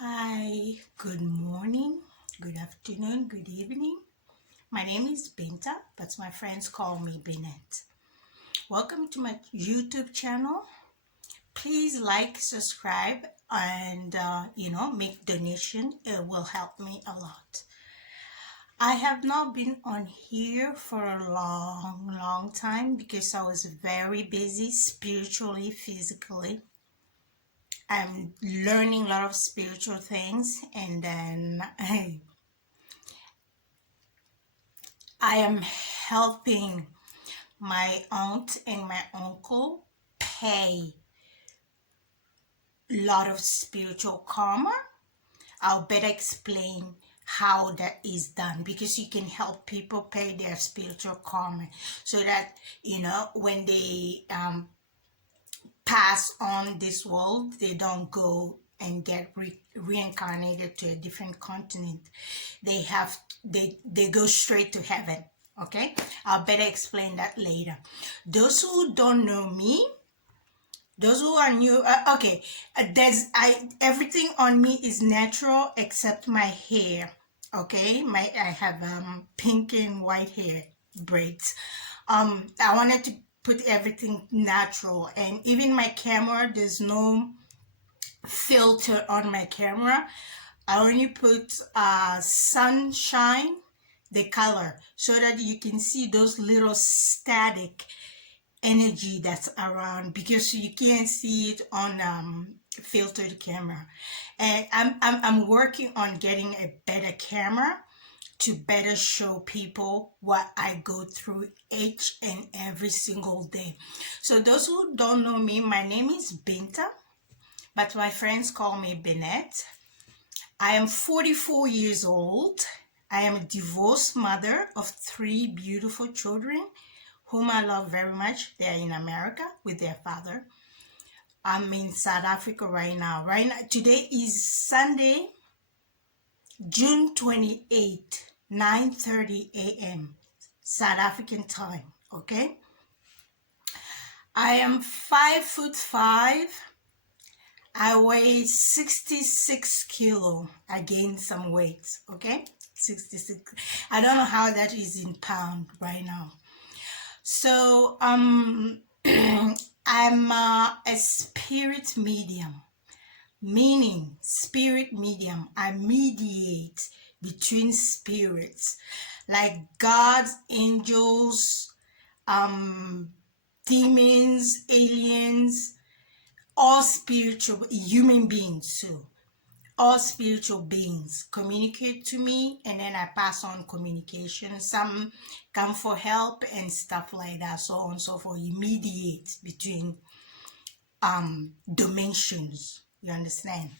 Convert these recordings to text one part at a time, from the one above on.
Hi, good morning, good afternoon, good evening. My name is Binta, but my friends call me Binnete. Welcome to my YouTube channel. Please like, subscribe, and make donation. It will help me a lot. I have not been on here for a long time because I was very busy spiritually, physically. I'm learning a lot of spiritual things, and then I am helping my aunt and my uncle pay a lot of spiritual karma. I'll better explain how that is done, because you can help people pay their spiritual karma so that when they pass on this world, they don't go and get reincarnated to a different continent. They go straight to heaven. Okay, I'll better explain that later. Those who don't know me, those who are new, everything on me is natural except my hair. Okay, I have pink and white hair braids. I wanted to put everything natural, and even my camera, there's no filter on my camera. I only put sunshine, the color, so that you can see those little static energy that's around, because you can't see it on filtered camera. And I'm working on getting a better camera to better show people what I go through each and every single day. So those who don't know me, my name is Binta, but my friends call me Binnete. I am 44 years old. I am a divorced mother of 3 beautiful children whom I love very much. They are in America with their father. I'm in South Africa right now. Today is Sunday, June 28th, 9:30 a.m. South African time. Okay. I am 5'5". I weigh 66 kilo. I gained some weight. Okay, 66. I don't know how that is in pound right now. So I'm a spirit medium, meaning spirit medium. I mediate between spirits, like gods, angels, demons, aliens, all spiritual human beings too. All spiritual beings communicate to me, and then I pass on communication. Some come for help and stuff like that, so on and so forth. You mediate between dimensions. You understand?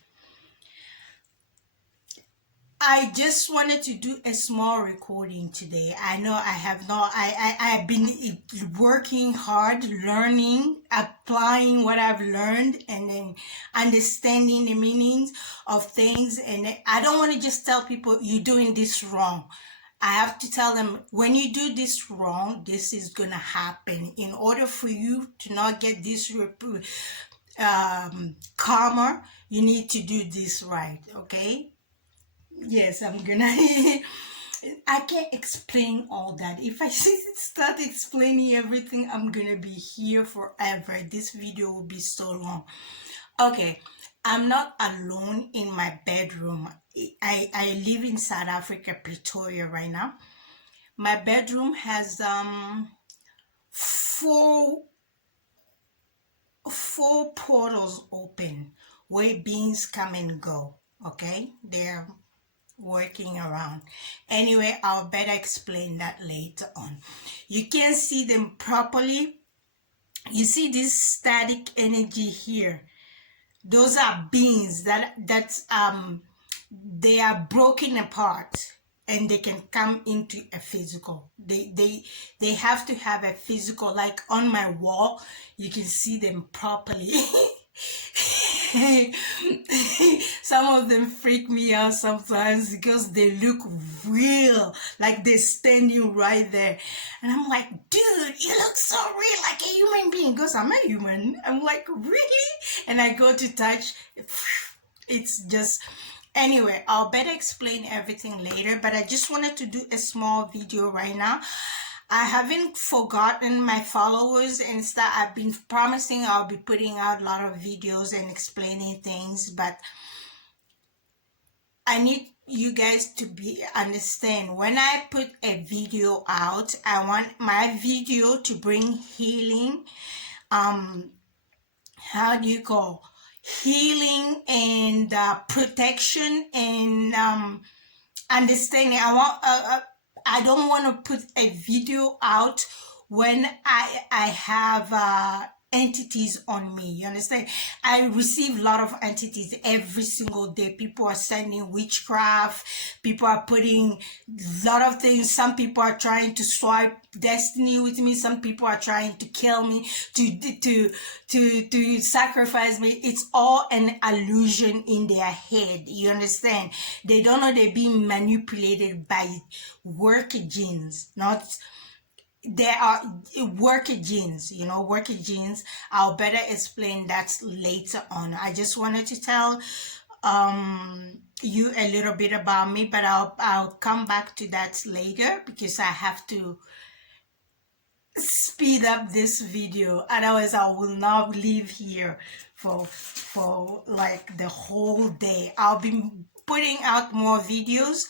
I just wanted to do a small recording today. I know I've been working hard, learning, applying what I've learned, and then understanding the meanings of things. And I don't want to just tell people you're doing this wrong. I have to tell them, when you do this wrong, this is going to happen. In order for you to not get this karma, you need to do this right. Okay? Yes, I'm gonna I can't explain all that. If I start explaining everything, I'm gonna be here forever. This video will be so long. Okay, I'm not alone in my bedroom. I live in South Africa, Pretoria right now. My bedroom has four portals open where beings come and go. Okay, they're working around. Anyway, I'll better explain that later on. You can't see them properly. You see this static energy here. Those are beings that they are broken apart, and they can come into a physical. They have to have a physical, like on my wall, you can see them properly. Some of them freak me out sometimes because they look real, like they're standing right there, and I'm like, dude, you look so real, like a human being. Because I'm a human. I'm like, really? And I go to touch, it's just Anyway, I'll better explain everything later, but I just wanted to do a small video right now. I haven't forgotten my followers and stuff. I've been promising I'll be putting out a lot of videos and explaining things, but I need you guys to understand, when I put a video out, I want my video to bring healing, how do you call, healing and protection and understanding. I don't want to put a video out when I have entities on me. You understand? I receive a lot of entities every single day. People are sending witchcraft. People are putting a lot of things. Some people are trying to swipe destiny with me. Some people are trying to kill me, to sacrifice me. It's all an illusion in their head. You understand? They don't know they're being manipulated by worker genes, not. There are worker genes, worker genes. I'll better explain that later on. I just wanted to tell you a little bit about me, but I'll come back to that later because I have to speed up this video. Otherwise, I will not leave here for like the whole day. I'll be putting out more videos.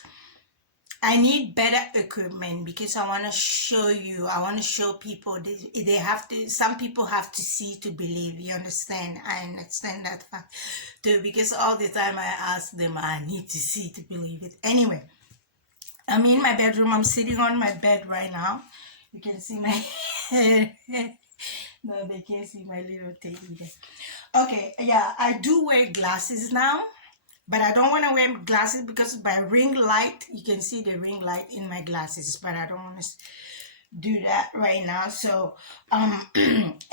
I need better equipment because I want to show you, I want to show people, they have to, some people have to see to believe. You understand? I understand that fact too, because all the time I ask them, I need to see to believe it. Anyway, I'm in my bedroom. I'm sitting on my bed right now. You can see my hair. No, they can't see my little tail either. Okay, yeah, I do wear glasses now. But I don't want to wear glasses because by ring light, you can see the ring light in my glasses. But I don't want to do that right now. So, and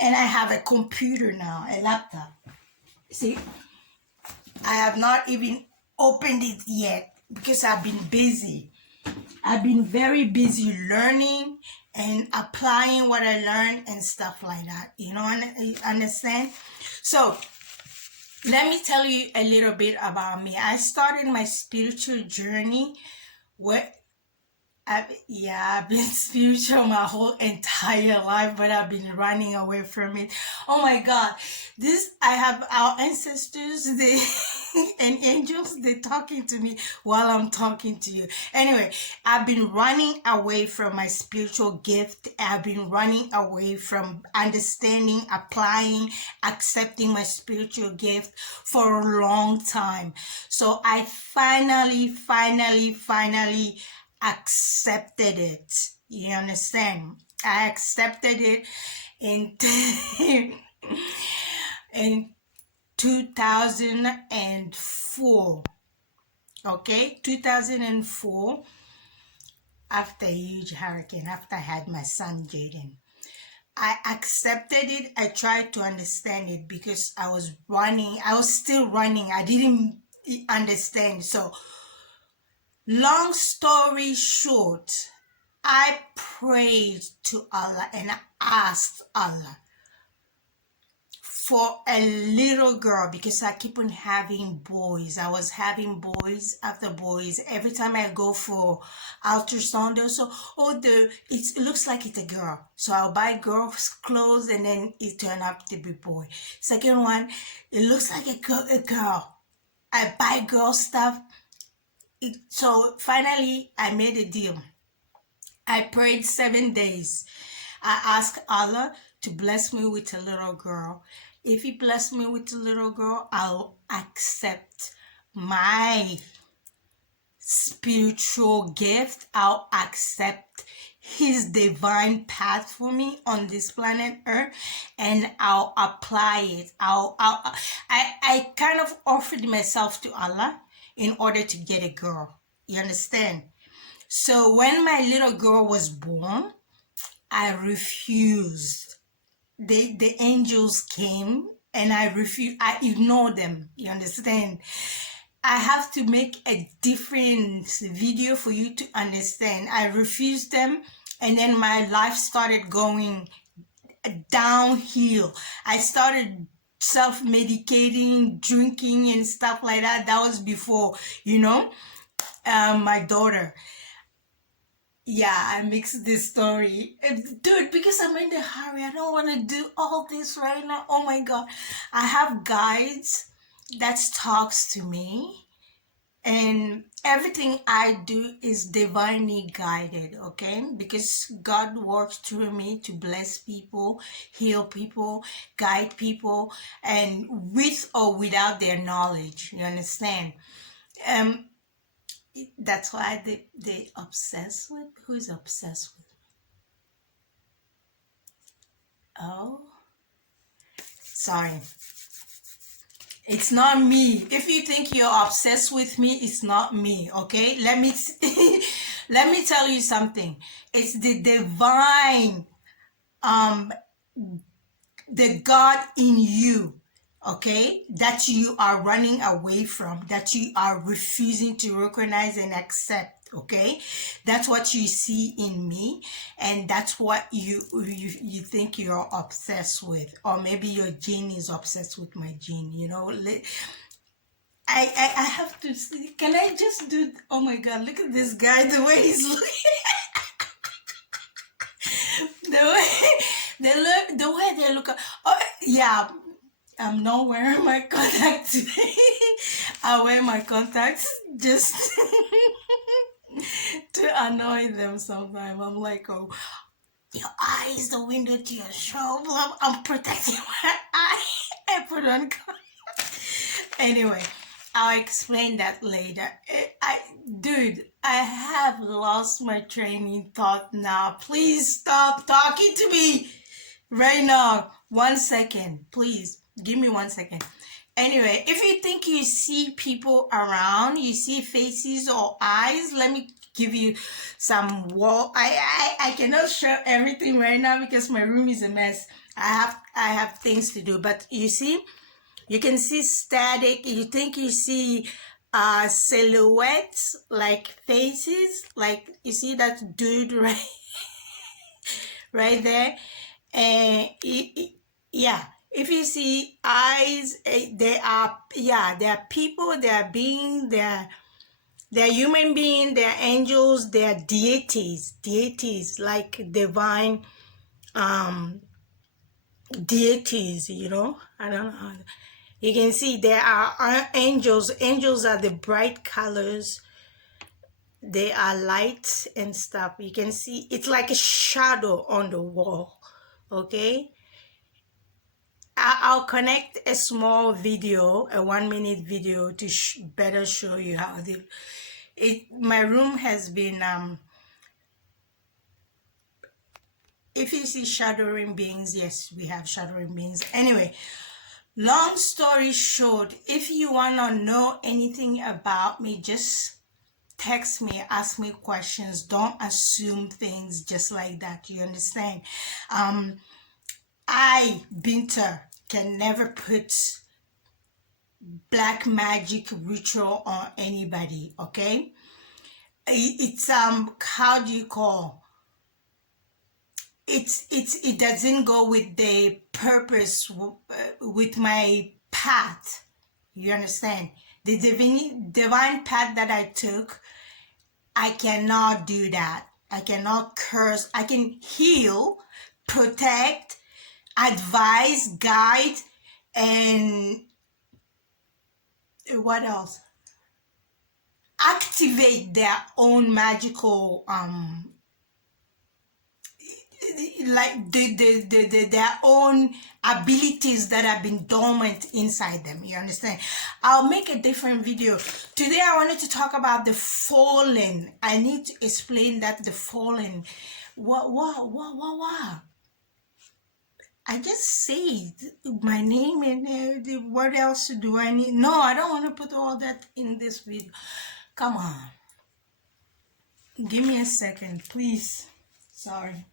I have a computer now, a laptop. See, I have not even opened it yet because I've been busy. I've been very busy learning and applying what I learned and stuff like that. You know, understand? So, let me tell you a little bit about me. I started my spiritual journey I've been spiritual my whole entire life, but I've been running away from it. Oh my God. I have our ancestors, and angels, they're talking to me while I'm talking to you. Anyway, I've been running away from my spiritual gift. I've been running away from understanding, applying, accepting my spiritual gift for a long time. So I finally accepted it. You understand? I accepted it in 2004. Okay, 2004, after a huge hurricane, after I had my son Jaden. I accepted it. I tried to understand it because I was still running. I didn't understand. So, long story short, I prayed to Allah and I asked Allah for a little girl because I keep on having boys. I was having boys after boys. Every time I go for ultrasound, also, it looks like it's a girl. So I'll buy girls' clothes and then it turned up to be boy. Second one, it looks like a girl. I buy girl stuff. So finally, I made a deal. I prayed 7 days. I asked Allah to bless me with a little girl. If He blessed me with a little girl, I'll accept my spiritual gift. I'll accept His divine path for me on this planet Earth, and I'll apply it. I kind of offered myself to Allah in order to get a girl. You understand? So when my little girl was born, I refused. The angels came and I refused. I ignored them. You understand? I have to make a different video for you to understand. I refused them, and then my life started going downhill. I started self-medicating, drinking and stuff like that. That was before, my daughter. Yeah, I mixed this story. Dude, because I'm in a hurry. I don't want to do all this right now. Oh my God. I have guides that talks to me, and everything I do is divinely guided, okay? Because God works through me to bless people, heal people, guide people, and with or without their knowledge. You understand? Um, that's why they obsessed with. Who's obsessed with? Oh, sorry. It's not me. If you think you're obsessed with me, it's not me, okay? Let me let me tell you something. It's the divine, um the God in you, okay, that you are running away from, that you are refusing to recognize and accept. Okay, that's what you see in me, and that's what you think you're obsessed with, or maybe your gene is obsessed with my gene. I have to see. Can I just do? Oh my God! Look at this guy. The way he's looking. The way they look. Oh yeah. I'm not wearing my contacts today. I wear my contacts just to annoy them sometimes. I'm like, oh, your eye is the window to your soul. I'm protecting my eye. I put on contacts. Anyway, I'll explain that later. Dude, I have lost my training thought now. Please stop talking to me right now. 1 second, please. Give me 1 second. Anyway, if you think you see people around, you see faces or eyes, let me give you some wall. I cannot show everything right now because my room is a mess. I have things to do, but you see, you can see static. You think you see silhouettes, like faces, like you see that dude right there, and yeah. If you see eyes, they are people, they are beings, they're human beings, they're angels, they're deities like divine deities. I don't know how. You can see there are angels. Angels are the bright colors. They are lights and stuff. You can see it's like a shadow on the wall. Okay. I'll connect a small video, a 1-minute video, to better show you how my room has been, if you see shadowing beings, yes, we have shadowing beings. Anyway, long story short, if you want to know anything about me, just text me, ask me questions. Don't assume things just like that. You understand? Binta, can never put black magic ritual on anybody, okay? It's how do you call it doesn't go with the purpose, with my path. You understand? The divine path that I took, I cannot do that. I cannot curse. I can heal, protect, advise, guide, and what else? Activate their own magical like their own abilities that have been dormant inside them. You understand? I'll make a different video. Today I wanted to talk about the fallen. I need to explain that the fallen. What? I just said my name, and what else do I need? No, I don't want to put all that in this video. Come on. Give me a second, please. Sorry.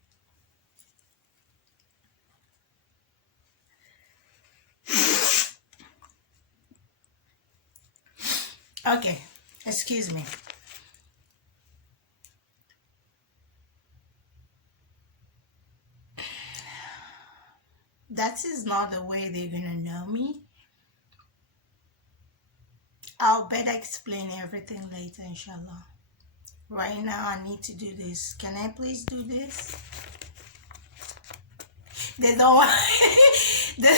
Okay, excuse me. that is not the way they're gonna know me. I'll better explain everything later, inshallah. Right now, I need to do this. Can I please do this? They don't. they,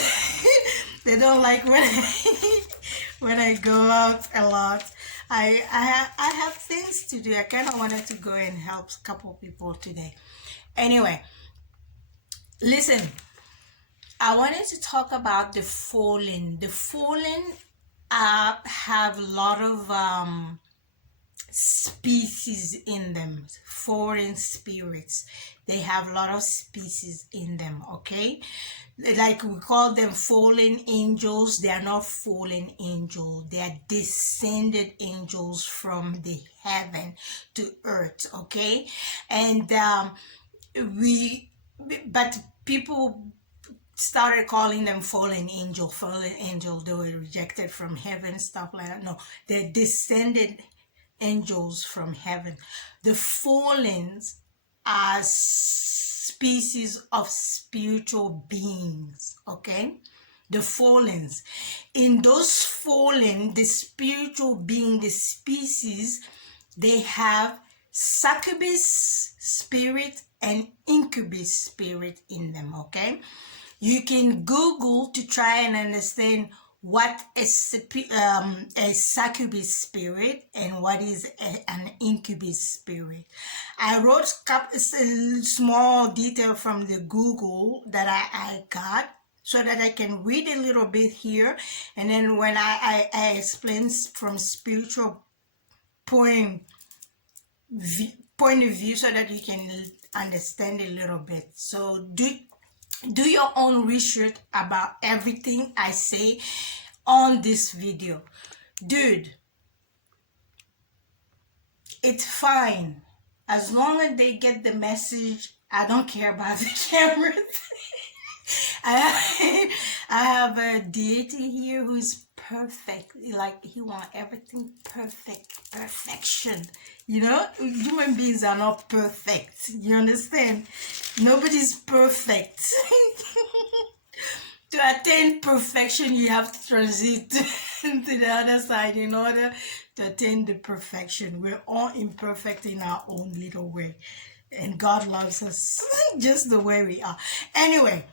they don't like when I go out a lot. I have things to do. I kind of wanted to go and help a couple people today. Anyway, listen. I wanted to talk about the fallen. The fallen have a lot of species in them, foreign spirits. They have a lot of species in them, okay? Like we call them fallen angels. They are not fallen angels. They are descended angels from the heaven to earth, okay? And but people started calling them fallen angel. They were rejected from heaven, stuff like that. No, they're descended angels from heaven. The fallens are species of spiritual beings, okay? The fallens. In those fallen, the spiritual being, the species, they have succubus spirit and incubus spirit in them, okay? You can Google to try and understand what is a succubus spirit and what is an incubus spirit. I wrote a small detail from the Google that I got so that I can read a little bit here, and then when I explain from spiritual point of view so that you can understand a little bit. So do your own research about everything I say on this video. Dude, it's fine. As long as they get the message, I don't care about the cameras. I have a deity here who's perfect. Like, he wants everything perfection. You know, human beings are not perfect. You understand? Nobody's perfect. To attain perfection, you have to transit to the other side in order to attain the perfection. We're all imperfect in our own little way. And God loves us just the way we are. Anyway,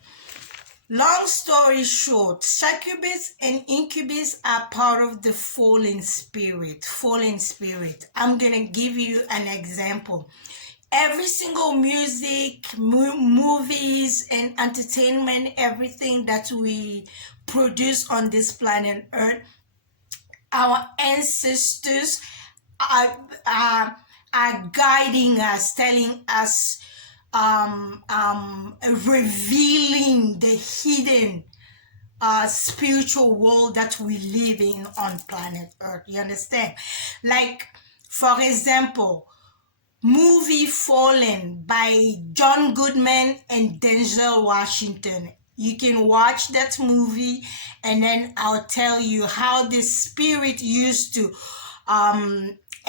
long story short, succubus and incubus are part of the fallen spirit. I'm going to give you an example. Every single music, movies, and entertainment, everything that we produce on this planet Earth, our ancestors are guiding us, telling us, revealing the hidden spiritual world that we live in on planet Earth. You understand? Like, for example, movie Fallen by John Goodman and Denzel Washington. You can watch that movie and then I'll tell you how the spirit used to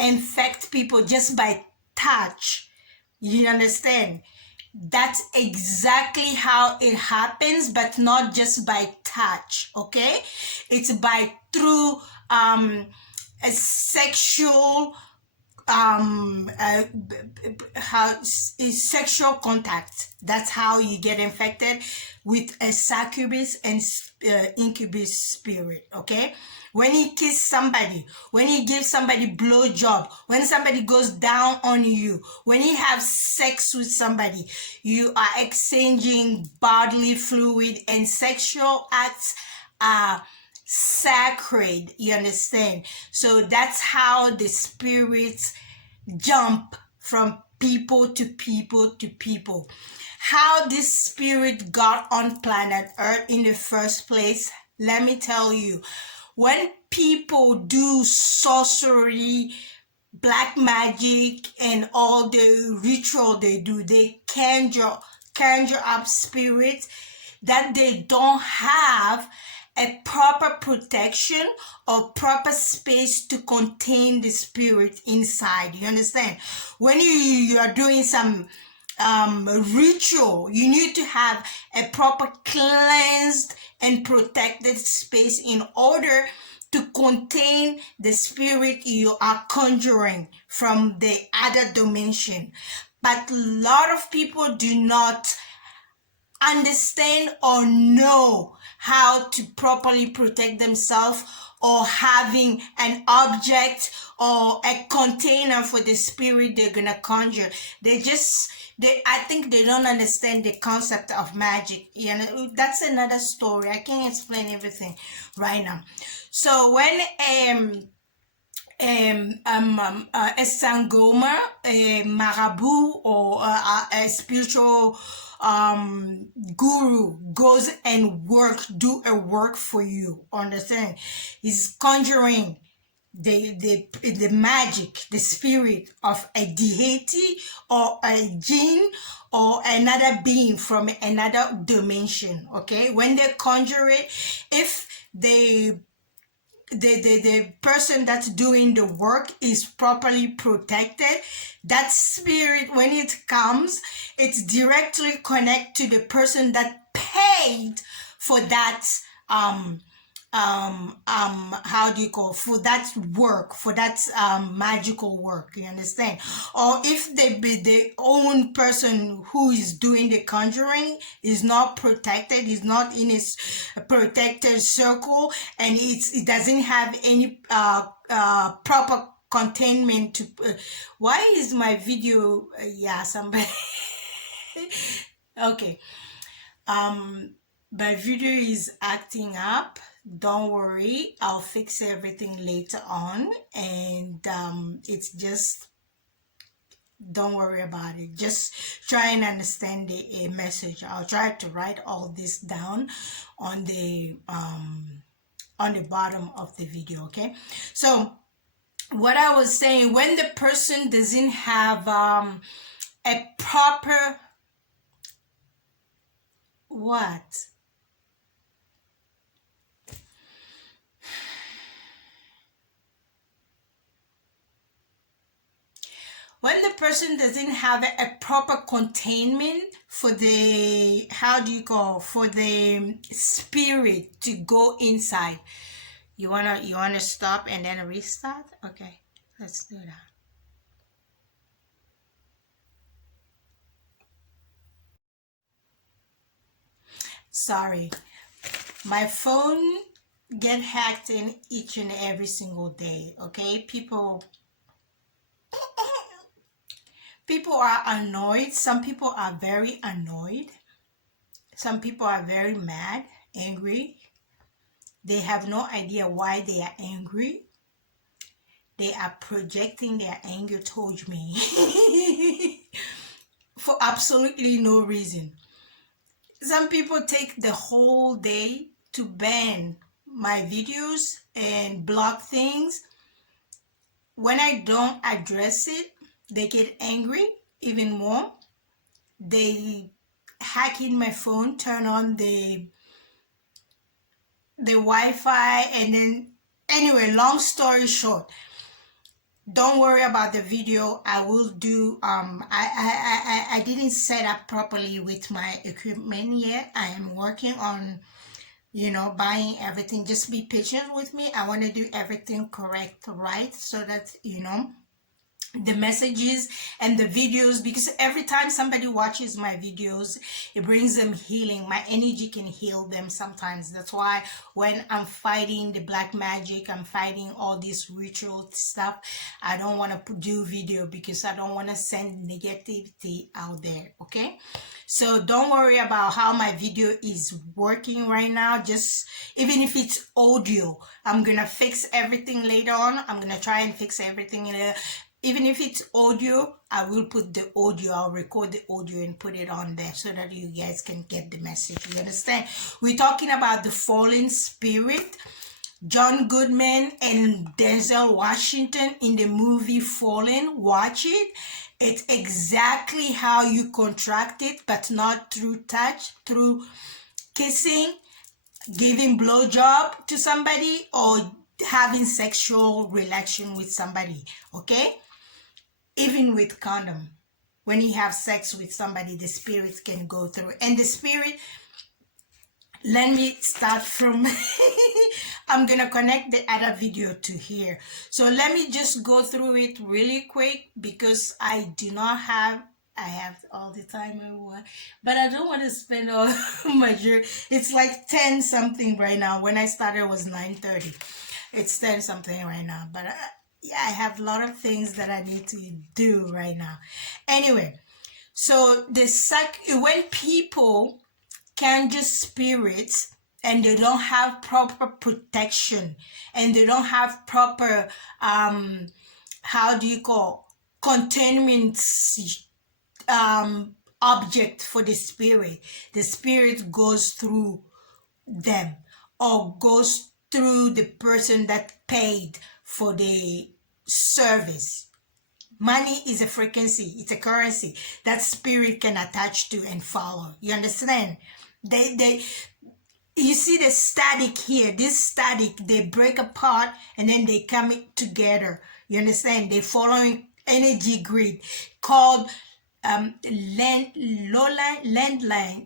infect people just by touch. You understand? That's exactly how it happens, but not just by touch, okay? It's through a sexual sexual contact. That's how you get infected with a succubus and incubus spirit, okay? When you kiss somebody, when you give somebody blowjob, when somebody goes down on you, when you have sex with somebody, you are exchanging bodily fluid, and sexual acts are sacred. You understand? So that's how the spirits jump from people to people to people. How this spirit got on planet Earth in the first place, let me tell you. When people do sorcery, black magic, and all the ritual they do, they conjure up spirits that they don't have a proper protection or proper space to contain the spirit inside. You understand? When you are doing some ritual. You need to have a proper cleansed and protected space in order to contain the spirit you are conjuring from the other dimension. But a lot of people do not understand or know how to properly protect themselves, or having an object or a container for the spirit they're gonna conjure. I think they don't understand the concept of magic. You know, that's another story. I can't explain everything right now. So when a sangoma, a marabout, or a spiritual guru goes and do a work for you, understand? He's conjuring the magic, the spirit of a deity or a jinn or another being from another dimension. Okay, when they conjure it, if the person that's doing the work is properly protected, that spirit, when it comes, it's directly connected to the person that paid for that how do you call, for that work, for that magical work, you understand? Or if the own person who is doing the conjuring is not protected, is not in his protected circle, and it doesn't have any proper containment to why is my video yeah, somebody okay, my video is acting up. Don't worry, I'll fix everything later on. And it's just, don't worry about it. Just try and understand the message. I'll try to write all this down on the bottom of the video. Okay, so what I was saying, when the person doesn't have a proper when the person doesn't have a proper containment for the, how do you call, for the spirit to go inside. You wanna stop and then restart? Okay, let's do that. Sorry, my phone get hacked in each and every single day. Okay, people are annoyed. Some people are very annoyed. Some people are very mad, angry. They have no idea why they are angry. They are projecting their anger towards me for absolutely no reason. Some people take the whole day to ban my videos and block things. When I don't address it, they get angry even more. They hack in my phone, turn on the Wi-Fi, and then anyway, long story short, don't worry about the video. I will do I didn't set up properly with my equipment yet. I am working on, you know, buying everything. Just be patient with me. I want to do everything correct, right? So that, you know, the messages and the videos, because every time somebody watches my videos, it brings them healing. My energy can heal them sometimes. That's why when I'm fighting the black magic, I'm fighting all this ritual stuff, I don't want to do video because I don't want to send negativity out there. Okay, so don't worry about how my video is working right now. Just, even if it's audio, I'm gonna fix everything later on. I'm gonna try and fix everything in a, even if it's audio, I will put the audio, I'll record the audio and put it on there so that you guys can get the message. You understand? We're talking about the fallen spirit. John Goodman and Denzel Washington in the movie Fallen. Watch it. It's exactly how you contract it, but not through touch, through kissing, giving blowjob to somebody, or having sexual relation with somebody. Okay? Even with condom. when you have sex with somebody, the spirits can go through. And the spirit, let me start from, I'm going to connect the other video to here. So let me just go through it really quick because I do not have, I have all the time I want, but I don't want to spend all my journey. It's like 10 something right now. When I started, it was 9:30. It's 10 something right now, but yeah, I have a lot of things that I need to do right now. Anyway, so when people conjure spirits and they don't have proper protection and they don't have proper how do you call containment object for the spirit goes through them or goes through the person that paid for the service. Money is a frequency, it's a currency that spirit can attach to and follow. You understand? You see the static here, this static, they break apart and then they come together. You understand? They following energy grid called landline.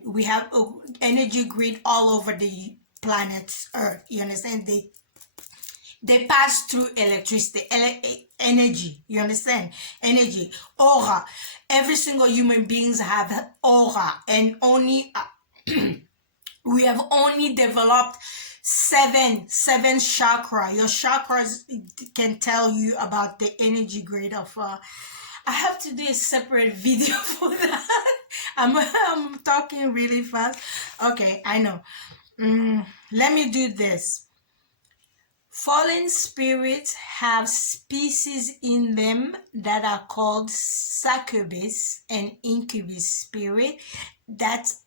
We have energy grid all over the planet's Earth. You understand? They pass through electricity, energy. You understand? Energy, aura. Every single human beings have aura, and only we have only developed seven chakra. Your chakras can tell you about the energy grid of. I have to do a separate video for that. I'm talking really fast. Okay, I know. Let me do this. Fallen spirits have species in them that are called succubus and incubus spirit that's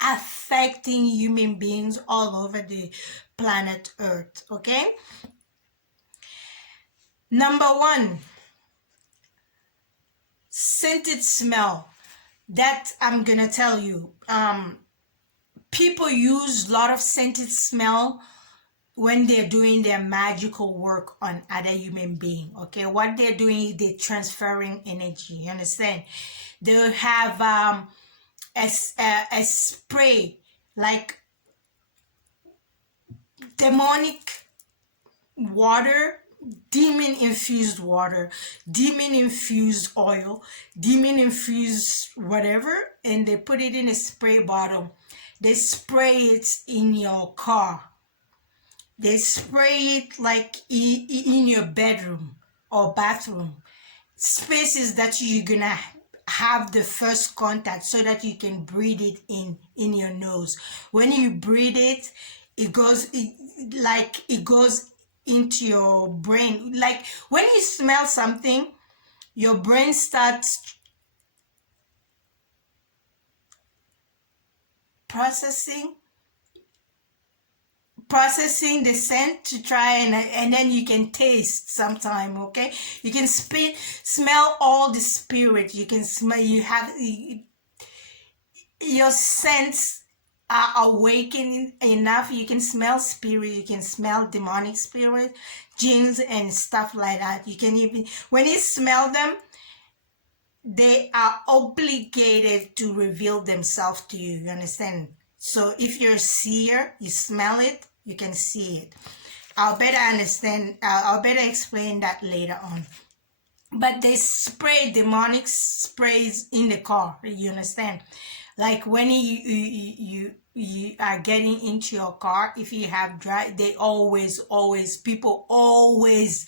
affecting human beings all over the planet Earth. Okay? Number one, scented smell. That I'm gonna tell you. People use a lot of scented smell when they're doing their magical work on other human being. Okay, what they're doing is they're transferring energy. You understand? They have a spray like demonic water, demon infused water, demon infused oil, demon infused whatever, and they put it in a spray bottle. They spray it in your car. They spray it like in your bedroom or bathroom, spaces that you're gonna have the first contact so that you can breathe it in your nose. When you breathe it, it goes into your brain. Like when you smell something, your brain starts processing the scent to try and then you can taste sometime. Okay, you can smell all the spirit. You can smell, your sense are awakening enough. You can smell spirit, you can smell demonic spirit, jinns and stuff like that. You can even, when you smell them, they are obligated to reveal themselves to you. You understand? So if you're a seer, you smell it, you can see it. I'll better understand, I'll better explain that later on. But they spray demonic sprays in the car, you understand? Like when you are getting into your car, if you have drive, they people always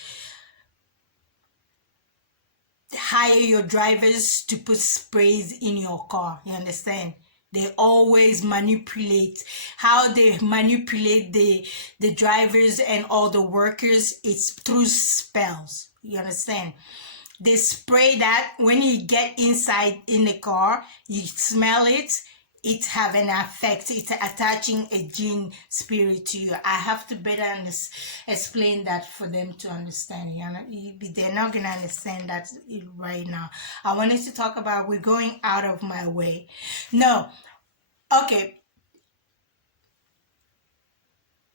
hire your drivers to put sprays in your car, you understand? They always manipulate. How they manipulate the drivers and all the workers, it's through spells. You understand? They spray that when you get inside in the car, you smell it, it have an effect. It's attaching a jinn spirit to you. I have to better explain that for them to understand. You know, they're not going to understand that right now. I wanted to talk about, we're going out of my way. No. Okay.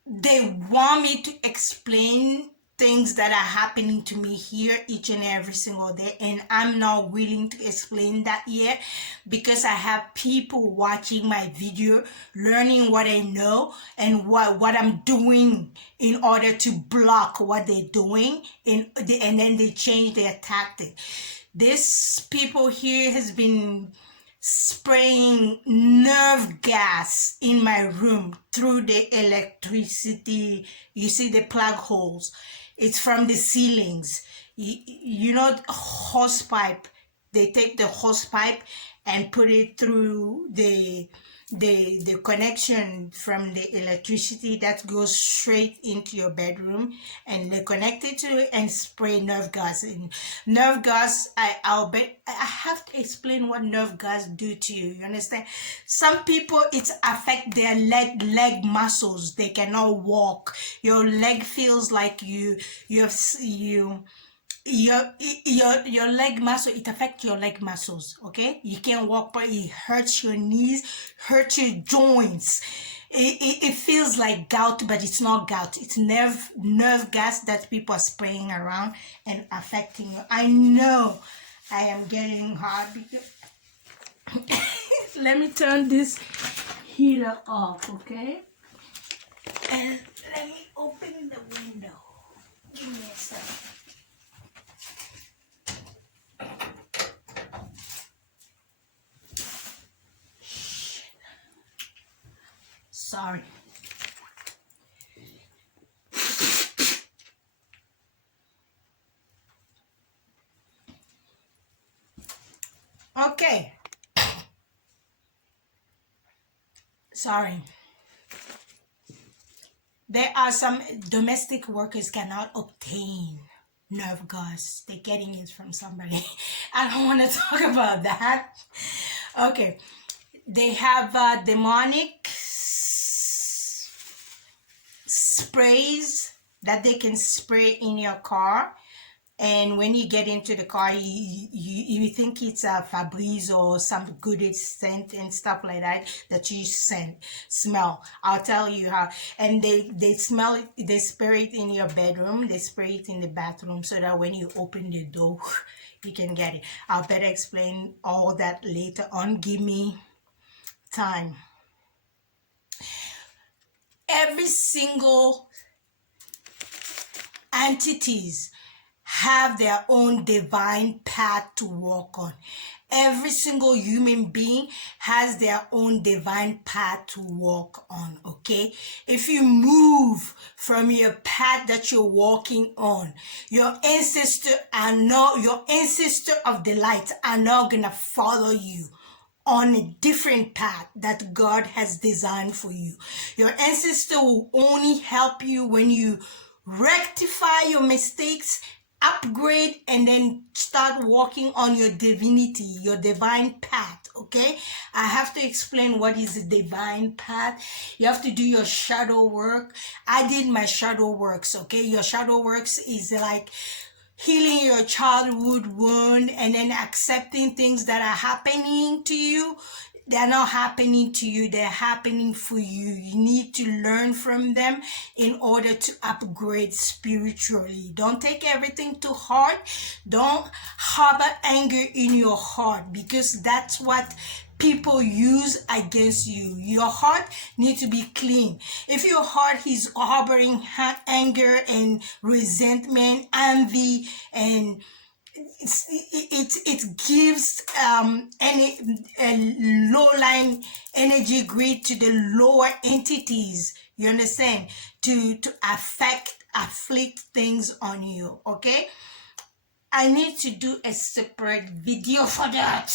They want me to explain things that are happening to me here each and every single day, and I'm not willing to explain that yet because I have people watching my video, learning what I know and what I'm doing in order to block what they're doing, and then they change their tactic. This people here has been spraying nerve gas in my room through the electricity. You see the plug holes. It's from the ceilings. You know, hose pipe. They take the hose pipe and put it through the connection from the electricity that goes straight into your bedroom, and they connect it to it and spray nerve gas. And nerve gas, I'll bet I have to explain what nerve gas do to you. You understand? Some people, it affect their leg muscles. They cannot walk. Your leg feels like your leg muscle, it affects your leg muscles. Okay, you can't walk, but it hurts your knees, hurts your joints. It feels like gout, but it's not gout. It's nerve gas that people are spraying around and affecting you. I know I am getting hot because let me turn this heater off, okay? And let me open the window. Give me a second. Sorry. Okay. Sorry. There are some domestic workers cannot obtain nerve gas. They're getting it from somebody. I don't want to talk about that. Okay. They have demonic sprays that they can spray in your car, and when you get into the car, you think it's a Febreze or some good scent and stuff like that you smell. I'll tell you how. And they smell it, they spray it in your bedroom, they spray it in the bathroom, so that when you open the door you can get it. I'll better explain all that later on. Give me time. Every single entities have their own divine path to walk on. Every single human being has their own divine path to walk on, okay? If you move from your path that you're walking on, your ancestor of the light are not gonna follow you on a different path that God has designed for you. Your ancestor will only help you when you rectify your mistakes, upgrade, and then start walking on your divinity, your divine path, okay? I have to explain what is the divine path. You have to do your shadow work. I did my shadow works, okay? Your shadow works is like healing your childhood wound and then accepting things that are happening to you. They're not happening to you, they're happening for you. You need to learn from them in order to upgrade spiritually. Don't take everything to heart. Don't harbor anger in your heart, because that's what people use against you. Your heart needs to be clean. If your heart is harboring anger and resentment, envy, and it gives any low line energy grid to the lower entities, you understand, to afflict things on you, okay? I need to do a separate video for that.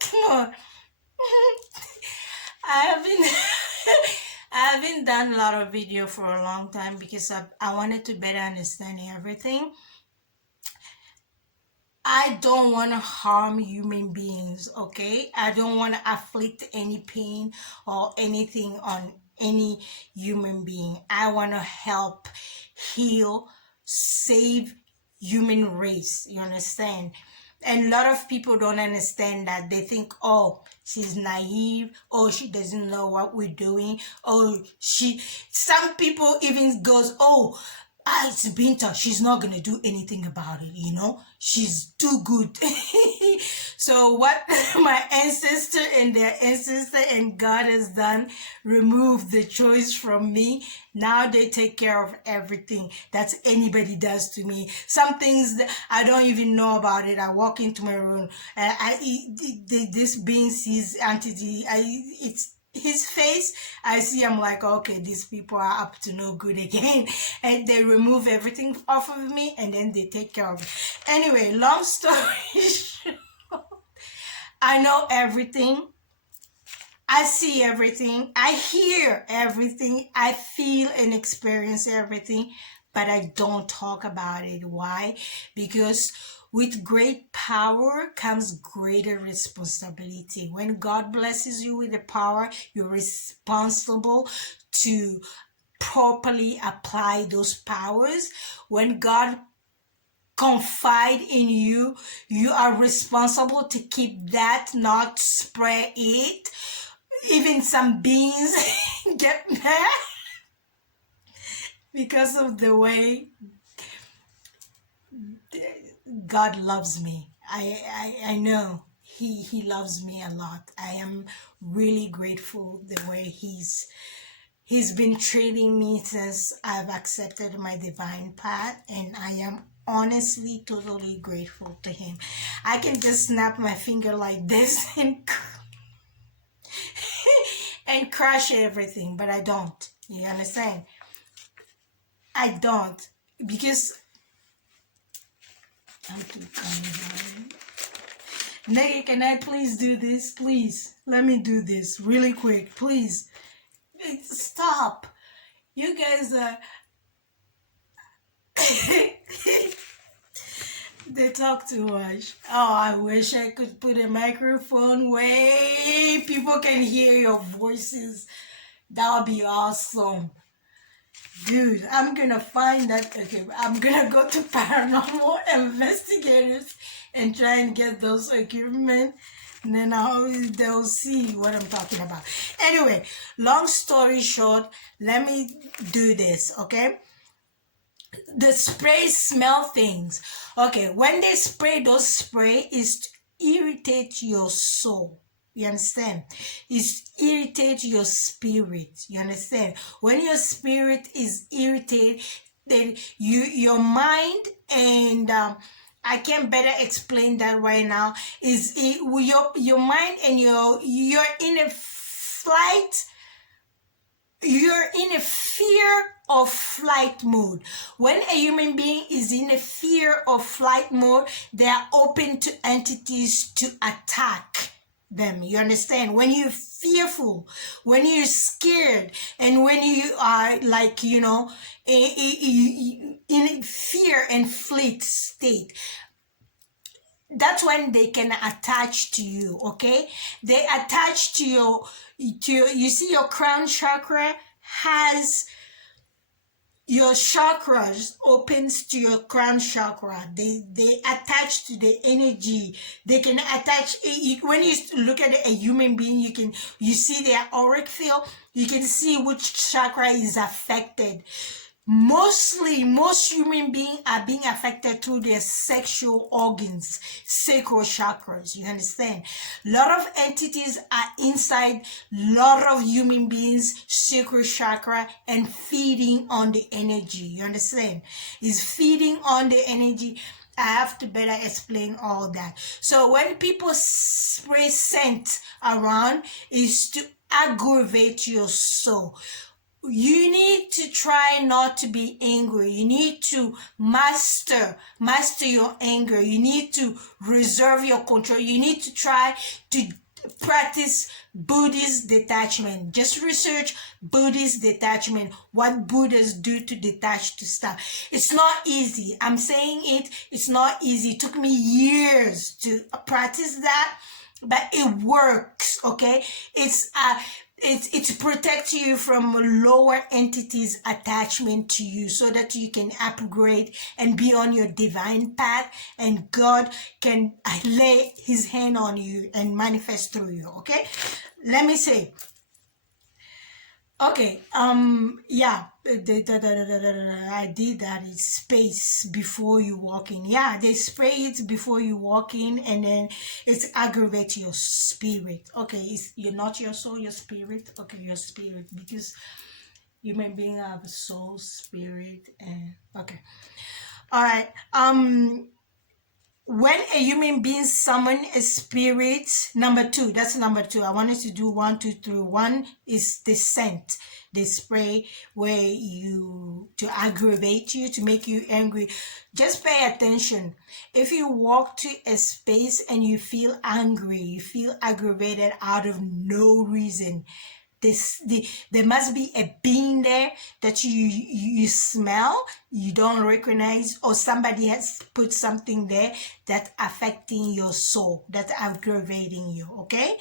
Come on. I haven't done a lot of video for a long time because I wanted to better understand everything. I don't want to harm human beings, okay? I don't want to afflict any pain or anything on any human being. I want to help, heal, save human race, you understand? And a lot of people don't understand that. They think, oh, she's naive, oh, she doesn't know what we're doing, oh, some people even goes, oh, it's Binta, she's not gonna do anything about it, you know, she's too good. So what my ancestor and their ancestor and God has done, removed the choice from me. Now they take care of everything that anybody does to me. Some things that I don't even know about it. I walk into my room, I eat this being sees entity, it's his face, I see, I'm like, okay, these people are up to no good again. And they remove everything off of me, and then they take care of it. Anyway, long story short, I know everything, I see everything, I hear everything, I feel and experience everything, but I don't talk about it. Why? Because with great power comes greater responsibility. When God blesses you with the power, you're responsible to properly apply those powers. When God confide in you, you are responsible to keep that, not spread it. Even some beings get mad because of the way God loves me. I know he loves me a lot. I am really grateful the way he's been treating me since I've accepted my divine path, and I am honestly totally grateful to him. I can just snap my finger like this and crush everything, but I don't. You understand? I don't, because I'm too calm. Nicki, can I please do this? Please, let me do this really quick, please. Stop. You guys are... They talk too much. Oh, I wish I could put a microphone way people can hear your voices. That would be awesome. Dude, I'm gonna find that. Okay, I'm gonna go to Paranormal Investigators and try and get those equipment, and then they'll see what I'm talking about. Anyway, long story short, let me do this, okay? The spray smell things. Okay, when they spray, those spray is to irritate your soul. You understand? It's irritate your spirit. You understand? When your spirit is irritated, then your mind, and I can better explain that right now, is your mind, and you're in a flight. You're in a fear of flight mode. When a human being is in a fear of flight mode, they are open to entities to attack them. You understand? When you're fearful, when you're scared, and when you are like, you know, in fear and flight state, that's when they can attach to you. Okay, they attach to you see your crown chakra has your chakras opens to your crown chakra. They attach to the energy. They can attach. When you look at a human being, you see their auric field. You can see which chakra is affected. Most human beings are being affected through their sexual organs, sacral chakras. You understand? A lot of entities are inside a lot of human beings' sacral chakra and feeding on the energy. You understand? Is feeding on the energy. I have to better explain all that. So when people spray scent around, is to aggravate your soul. You need to try not to be angry. You need to master your anger. You need to reserve your control. You need to try to practice Buddhist detachment. Just research Buddhist detachment, what Buddhists do to detach to stuff. It's not easy. I'm saying it's not easy. It took me years to practice that, but it works, okay? It's to protect you from lower entities' attachment to you, so that you can upgrade and be on your divine path, and God can lay his hand on you and manifest through you. Okay, let me say, Okay, yeah, I did that. It's space before you walk in. Yeah, they spray it before you walk in, and then it aggravates your spirit. Okay, it's you're not your soul, your spirit. Okay, your spirit, because human being have a soul, spirit, and okay. All right. When a human being summon a spirit, number two, that's number two. I wanted to do one, two, three. One is the scent, the spray where you, to aggravate you, to make you angry. Just pay attention. If you walk to a space and you feel angry, you feel aggravated out of no reason, there must be a being there that you smell, you don't recognize, or somebody has put something there that affecting your soul, that aggravating you. Okay,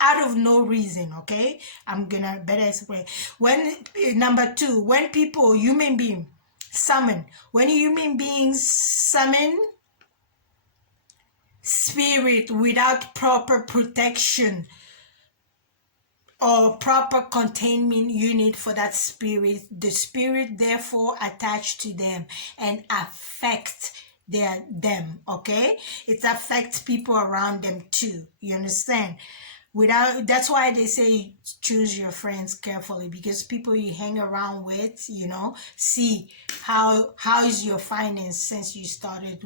out of no reason. Okay, I'm gonna better explain. When number two, when people, human being summon, when human beings summon spirit without proper protection or proper containment unit for that spirit, the spirit therefore attached to them and affect them. Okay, it affects people around them too, you understand? Without, that's why they say choose your friends carefully, because people you hang around with, see how is your finance since you started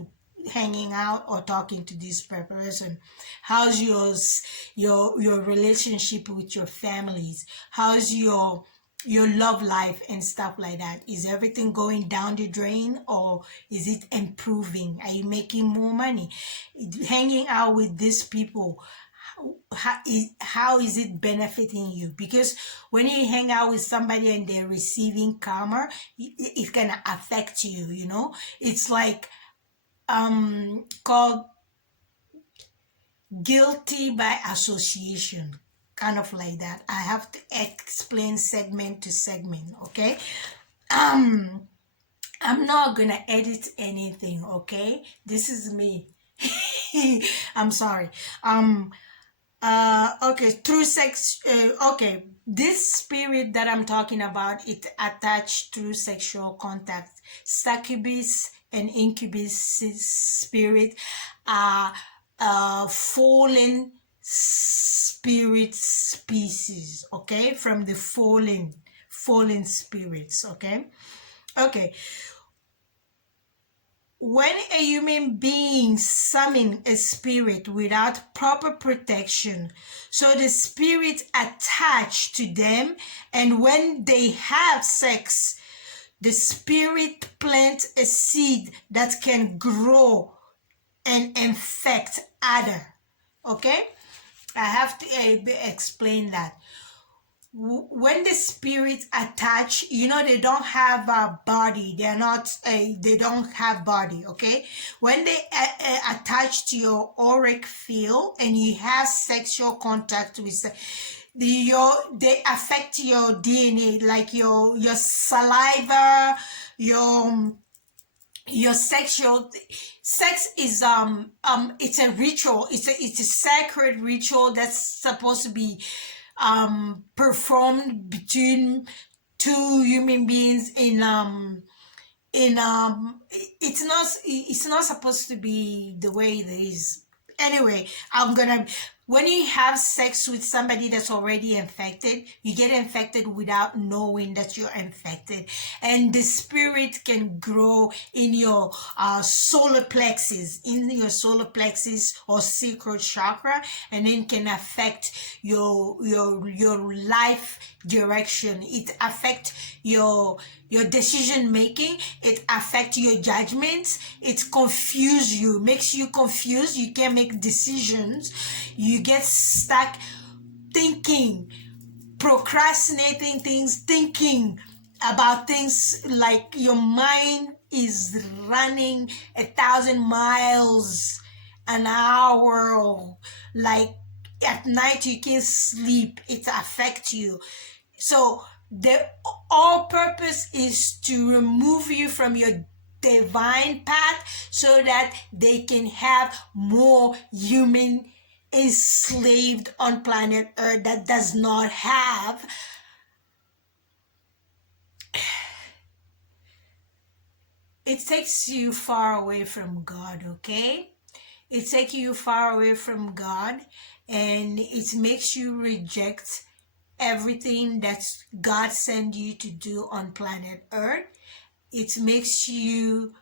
hanging out or talking to this person. How's your relationship with your families? How's your love life and stuff like that? Is everything going down the drain, or is it improving? Are you making more money? Hanging out with these people, how is it benefiting you? Because when you hang out with somebody and they're receiving karma, it's gonna affect you. It's like called guilty by association, kind of like that. I have to explain segment to segment. Okay, I'm not gonna edit anything. Okay, this is me. I'm sorry. Okay, through sex. Okay, this spirit that I'm talking about, it attached through sexual contact. Succubus and incubus spirit are fallen spirit species. Okay, from the fallen spirits. Okay. When a human being summons a spirit without proper protection, so the spirit attached to them, and when they have sex, the spirit plants a seed that can grow and infect other. Okay, I have to explain that. When the spirit attach, they don't have a body, they don't have body. Okay, when they attach to your auric field and you have sexual contact with they affect your DNA, like your saliva, your sexual sex is it's a ritual, it's a sacred ritual that's supposed to be performed between two human beings it's not supposed to be the way it is. Anyway, when you have sex with somebody that's already infected, you get infected without knowing that you're infected, and the spirit can grow in your solar plexus, or sacral chakra, and then can affect your life direction. It affects your decision making. It affects your judgments. It confuses you, makes you confused. You can't make decisions. You get stuck thinking, procrastinating things, thinking about things, like your mind is running 1,000 miles an hour. Like at night you can't sleep. It affects you. So the all purpose is to remove you from your divine path, so that they can have more human enslaved on planet Earth that does not have it takes you far away from God, okay? It takes you far away from God, and it makes you reject everything that God sent you to do on planet Earth. It makes you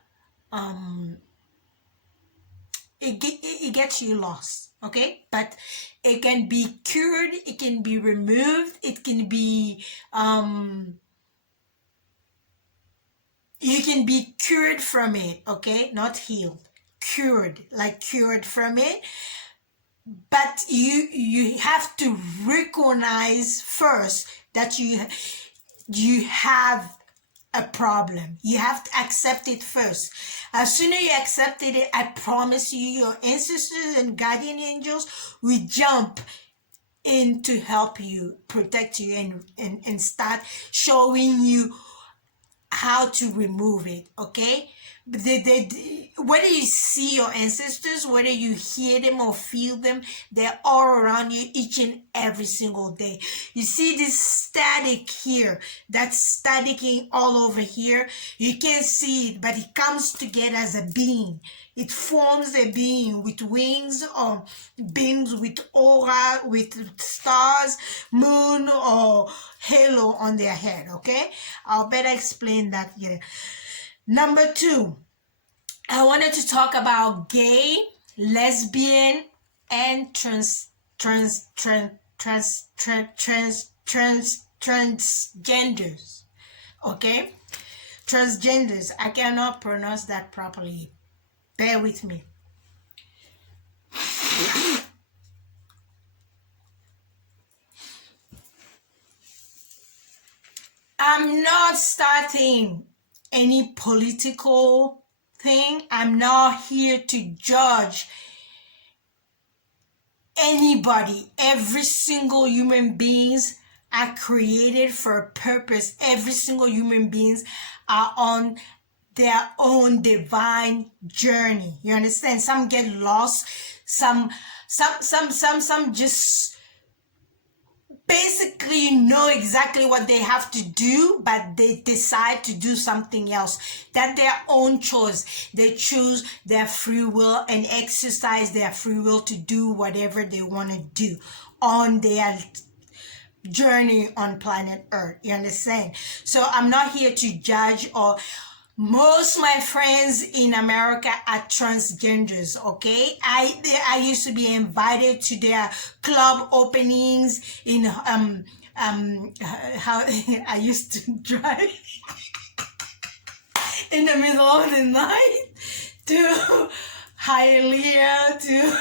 it gets you lost, okay? But it can be cured, it can be removed, it can be you can be cured from it, okay? Not healed, cured, like cured from it. But you have to recognize first that you have a problem. You have to accept it first. As soon as you accepted it, I promise you, your ancestors and guardian angels will jump in to help you, protect you, and start showing you how to remove it, okay? Whether you see your ancestors, whether you hear them or feel them, they're all around you each and every single day. You see this static here, that's staticking all over here. You can't see it, but it comes together as a being. It forms a being with wings or beings with aura, with stars, moon, or halo on their head, okay? I'll better explain that here. Number 2, I wanted to talk about gay, lesbian, and transgenders, okay? Transgenders, I cannot pronounce that properly. Bear with me. I'm not starting any political thing. I'm not here to judge anybody. Every single human beings are created for a purpose. Every single human beings are on their own divine journey. You understand? Some get lost. Some just basically know exactly what they have to do, but they decide to do something else. That's their own choice. They choose their free will and exercise their free will to do whatever they want to do on their journey on planet Earth. You understand? So I'm not here to judge, or most of my friends in America are transgenders, okay? I used to be invited to their club openings in how I used to drive in the middle of the night to Hialeah, to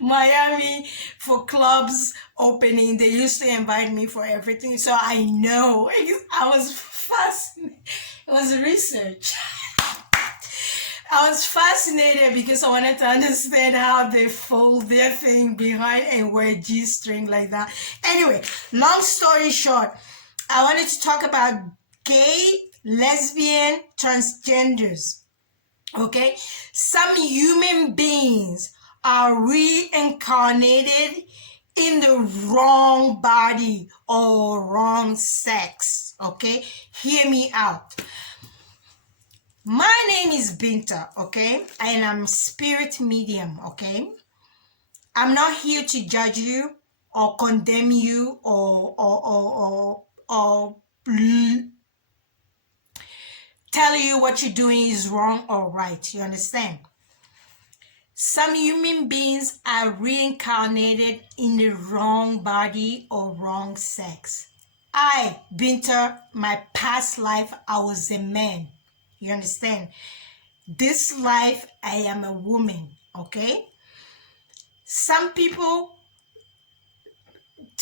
Miami for clubs opening. They used to invite me for everything, so I know. I was fascinated. It was research. I was fascinated because I wanted to understand how they fold their thing behind and wear G-string like that. Anyway, long story short, I wanted to talk about gay, lesbian, transgenders. Okay? Some human beings are reincarnated in the wrong body or wrong sex, okay? Hear me out. My name is Binta, okay? And I'm spirit medium, okay? I'm not here to judge you or condemn you or tell you what you're doing is wrong or right. You understand? Some human beings are reincarnated in the wrong body or wrong sex. Binta, my past life, I was a man. You understand? This life, I am a woman, okay? Some people,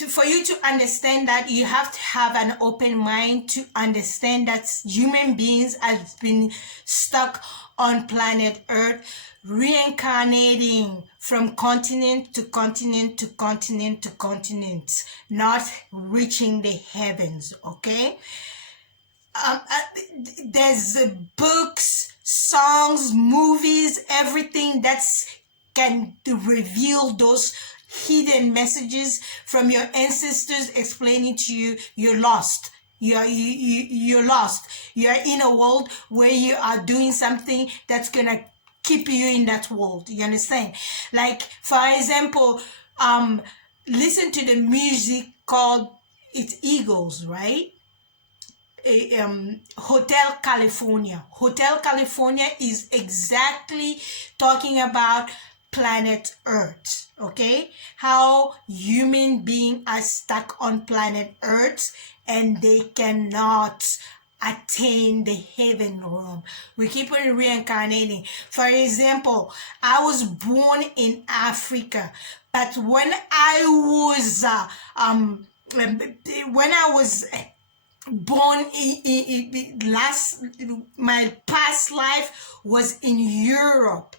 for you to understand that, you have to have an open mind to understand that human beings have been stuck on planet Earth, reincarnating from continent to continent to continent to continent, not reaching the heavens, okay? There's books, songs, movies, everything that's can reveal those hidden messages from your ancestors explaining to you you're lost. you're lost. You're in a world where you are doing something that's gonna keep you in that world. You understand? Like, for example, listen to the music called it's Eagles, right? Hotel California. Hotel California is exactly talking about planet Earth, okay? How human beings are stuck on planet Earth and they cannot attain the heaven realm. We keep on reincarnating. For example, I was born in Africa, but when I was born my past life was in Europe.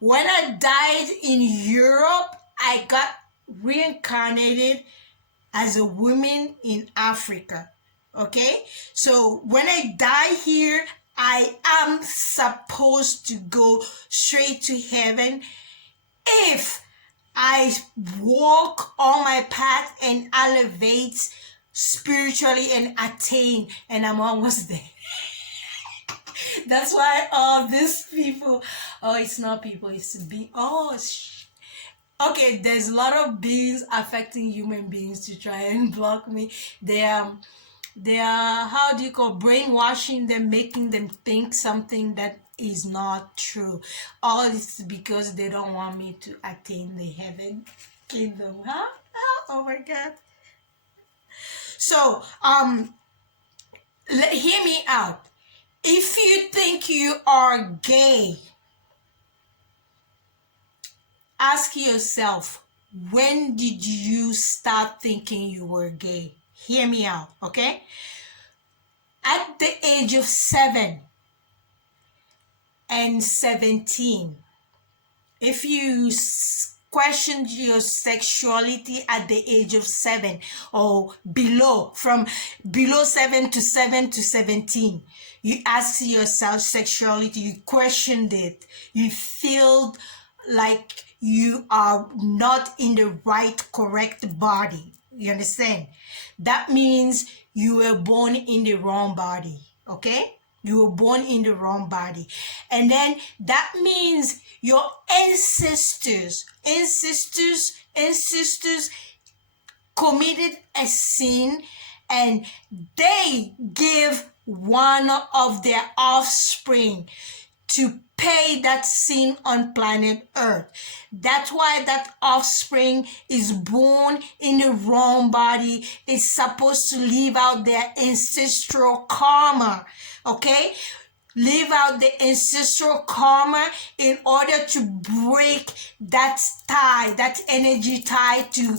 When I died in Europe, I got reincarnated as a woman in Africa. Okay, so when I die here, I am supposed to go straight to heaven if I walk on my path and elevate spiritually and attain, and I'm almost there. That's why all these people, it's not people, it's okay, there's a lot of beings affecting human beings to try and block me. They are how do you call, brainwashing them, making them think something that is not true. All this because they don't want me to attain the heaven kingdom. Oh my God. So hear me out. If you think you are gay, ask yourself, when did you start thinking you were gay? Hear me out, okay? At the age of 7 and 17, if you questioned your sexuality at the age of 7 or below, from below 7 to 17, you ask yourself sexuality, you questioned it, you feel like you are not in the right, correct body. You understand? That means you were born in the wrong body, okay? You were born in the wrong body. And then that means your ancestors committed a sin, and they give one of their offspring to pay that sin on planet Earth. That's why that offspring is born in the wrong body. It's supposed to live out their ancestral karma, okay? Live out the ancestral karma in order to break that tie, that energy tie, to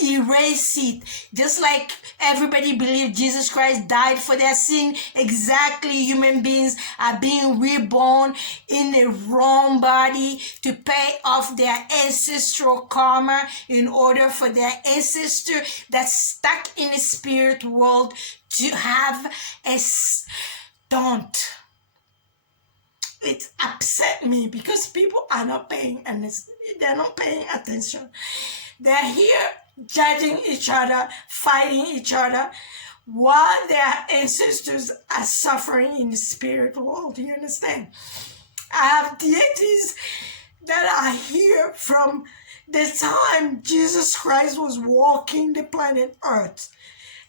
erase it. Just like everybody believes Jesus Christ died for their sin, exactly human beings are being reborn in the wrong body to pay off their ancestral karma in order for their ancestor that's stuck in the spirit world to have a... Don't. It upset me because people are not paying, and they're not paying attention. They're here judging each other, fighting each other, while their ancestors are suffering in the spirit world. Do you understand? I have deities that are here from the time Jesus Christ was walking the planet Earth,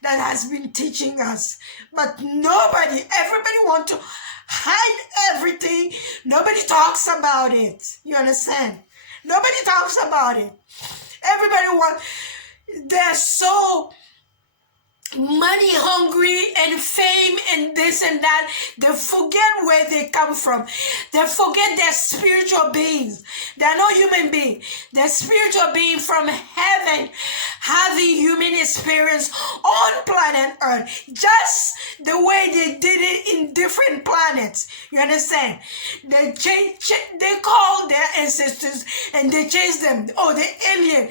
that has been teaching us. But everybody wants to hide everything. Nobody talks about it. You understand? Nobody talks about it. They're so money hungry and fame and this and that. They forget where they come from. They forget they're spiritual beings. They're not human beings. They're spiritual beings from heaven, having human experience on planet Earth, just the way they did it in different planets. You understand? They call their ancestors and they chase them. Oh, the alien.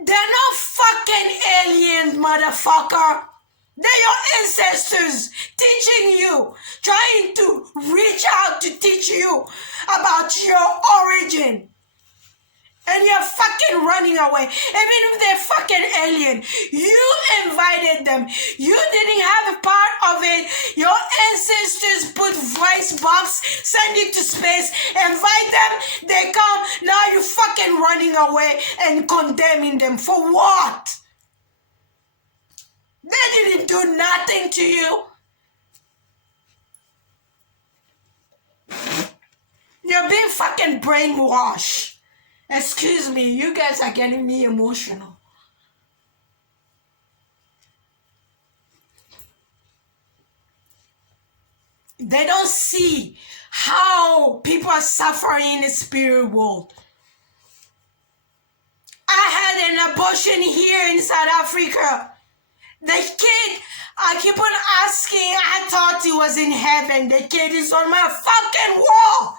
They're not fucking aliens, motherfucker. They're your ancestors teaching you, trying to reach out to teach you about your origin. And you're fucking running away. Even if they're fucking alien, you invited them. You didn't have a part of it. Your ancestors put voice box, send it to space, invite them, they come. Now you're fucking running away and condemning them. For what? They didn't do nothing to you. You're being fucking brainwashed. Excuse me, you guys are getting me emotional. They don't see how people are suffering in the spirit world. I had an abortion here in South Africa. The kid, I keep on asking, I thought he was in heaven. The kid is on my fucking wall.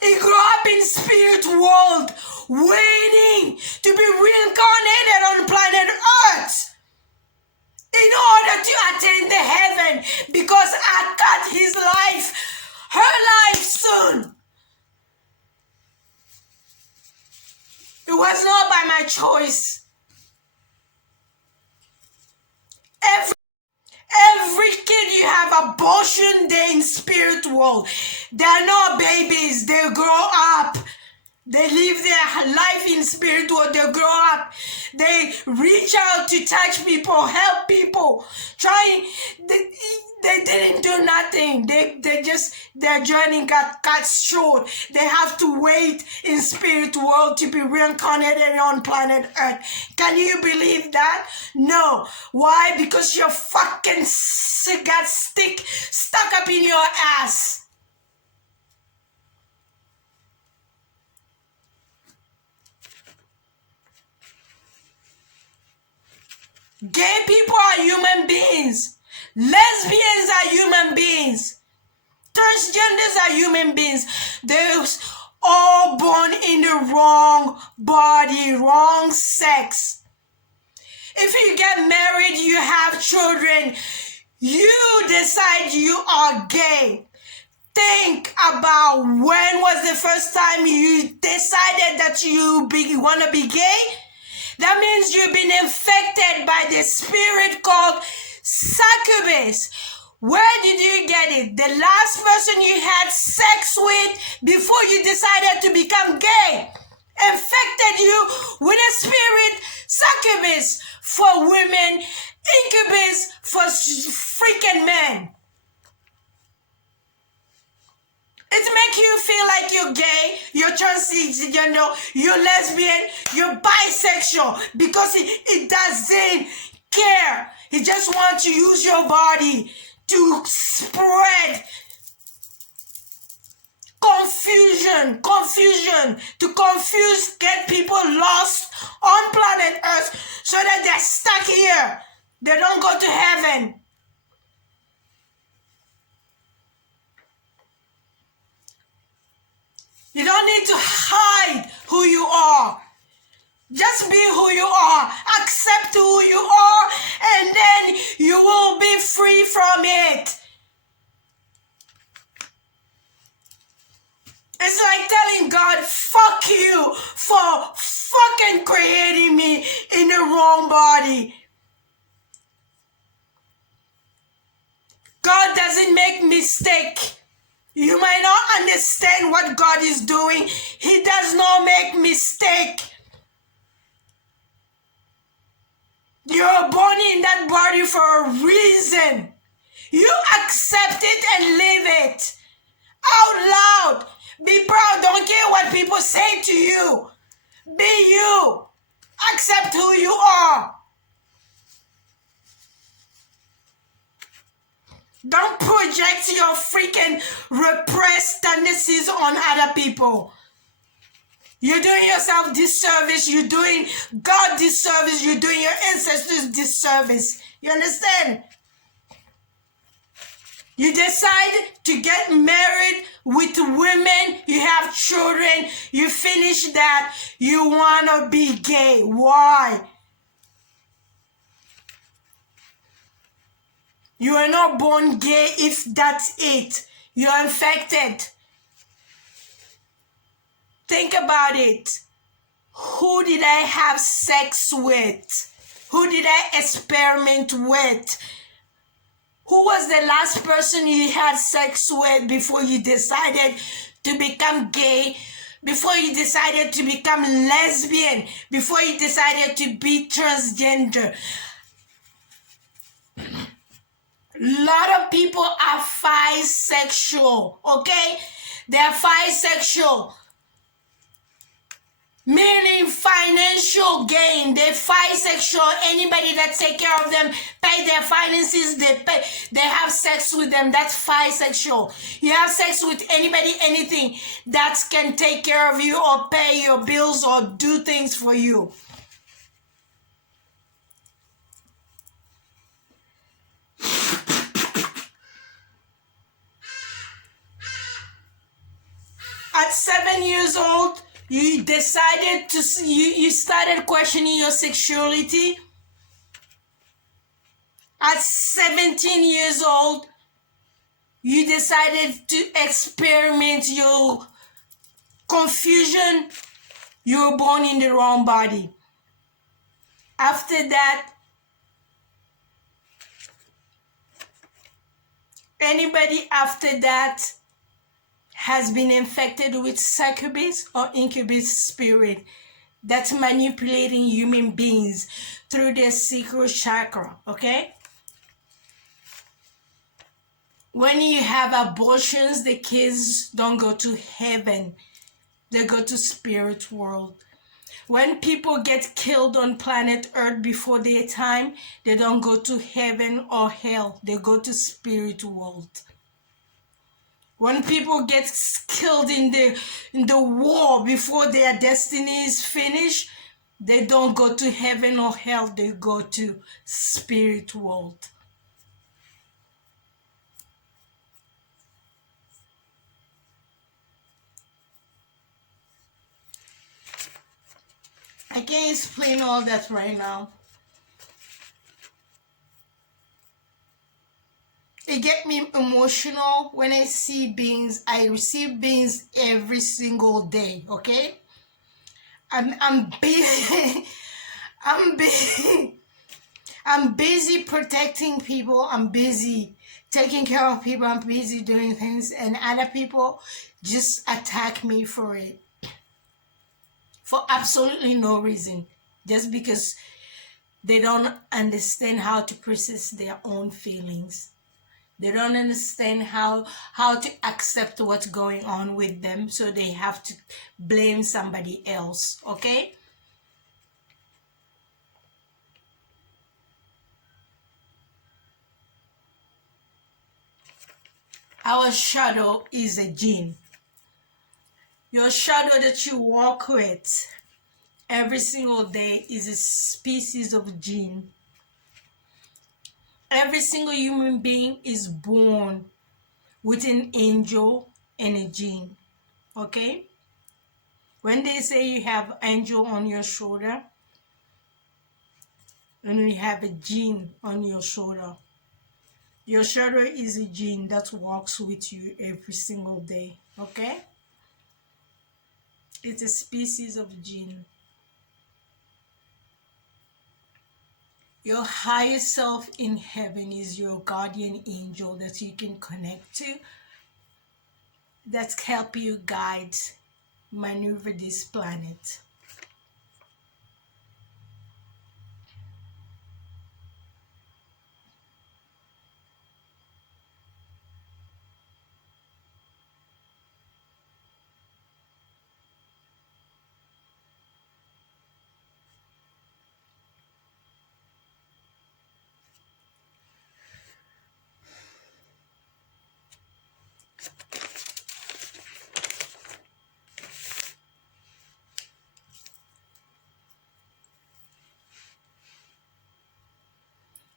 He grew up in spirit world, waiting to be reincarnated on planet Earth in order to attain the heaven, because I cut his life, her life soon. It was not by my choice. Every kid you have abortion, they're in spirit world. They're not babies. They grow up. They live their life in spirit world. They grow up. They reach out to touch people, help people. They didn't do nothing. Their journey got cut short. They have to wait in spirit world to be reincarnated on planet Earth. Can you believe that? No. Why? Because your fucking got stuck up in your ass. Gay people are human beings. Lesbians are human beings. Transgenders are human beings. They're all born in the wrong body, wrong sex. If you get married, you have children, you decide you are gay. Think about when was the first time you decided that you want to be gay? That means you've been infected by the spirit called succubus. Where did you get it? The last person you had sex with before you decided to become gay infected you with a spirit succubus for women, incubus for freaking men. It makes you feel like you're gay, you're transgender, you're lesbian, you're bisexual, because it doesn't care. It just wants to use your body to spread confusion, to confuse, get people lost on planet Earth so that they're stuck here. They don't go to heaven. You don't need to hide who you are. Just be who you are. Accept who you are, and then you will be free from it. It's like telling God, fuck you for fucking creating me in the wrong body. God doesn't make mistakes. You might not understand what God is doing. He does not make mistake. You're born in that body for a reason. You accept it and live it out loud. Be proud. Don't care what people say to you. Be you. Accept who you are. Don't project your freaking repressed tendencies on other people. You're doing yourself disservice. You're doing God disservice. You're doing your ancestors disservice. You understand? You decide to get married with women. You have children. You finish that. You want to be gay. Why? You are not born gay if that's it. You're infected. Think about it. Who did I have sex with? Who did I experiment with? Who was the last person you had sex with before you decided to become gay, before you decided to become lesbian, before you decided to be transgender? A lot of people are bisexual, okay? They're bisexual, meaning financial gain. They're bisexual. Anybody that take care of them, pay their finances, they have sex with them. That's bisexual. You have sex with anybody, anything that can take care of you or pay your bills or do things for you. At 7 years old, you decided to, you started questioning your sexuality. At 17 years old, you decided to experiment your confusion. You were born in the wrong body. After that, anybody after that has been infected with succubus or incubus spirit that's manipulating human beings through their secret chakra, okay? When you have abortions, the kids don't go to heaven. They go to spirit world. When people get killed on planet Earth before their time, they don't go to heaven or hell. They go to spirit world. When people get killed in the war before their destiny is finished, they don't go to heaven or hell. They go to spirit world. I can't explain all that right now. It gets me emotional when I see beings. I receive beings every single day, okay? I'm busy. I'm busy protecting people. I'm busy taking care of people. I'm busy doing things, and other people just attack me for it. For absolutely no reason. Just because they don't understand how to process their own feelings. They don't understand how to accept what's going on with them, so they have to blame somebody else, okay? Our shadow is a jinn. Your shadow that you walk with every single day is a species of jinn. Every single human being is born with an angel and a jinn, okay? When they say you have angel on your shoulder and you have a jinn on your shadow is a jinn that walks with you every single day, okay? It's a species of jinn. Your higher self in heaven is your guardian angel that you can connect to, that's help you guide, maneuver this planet.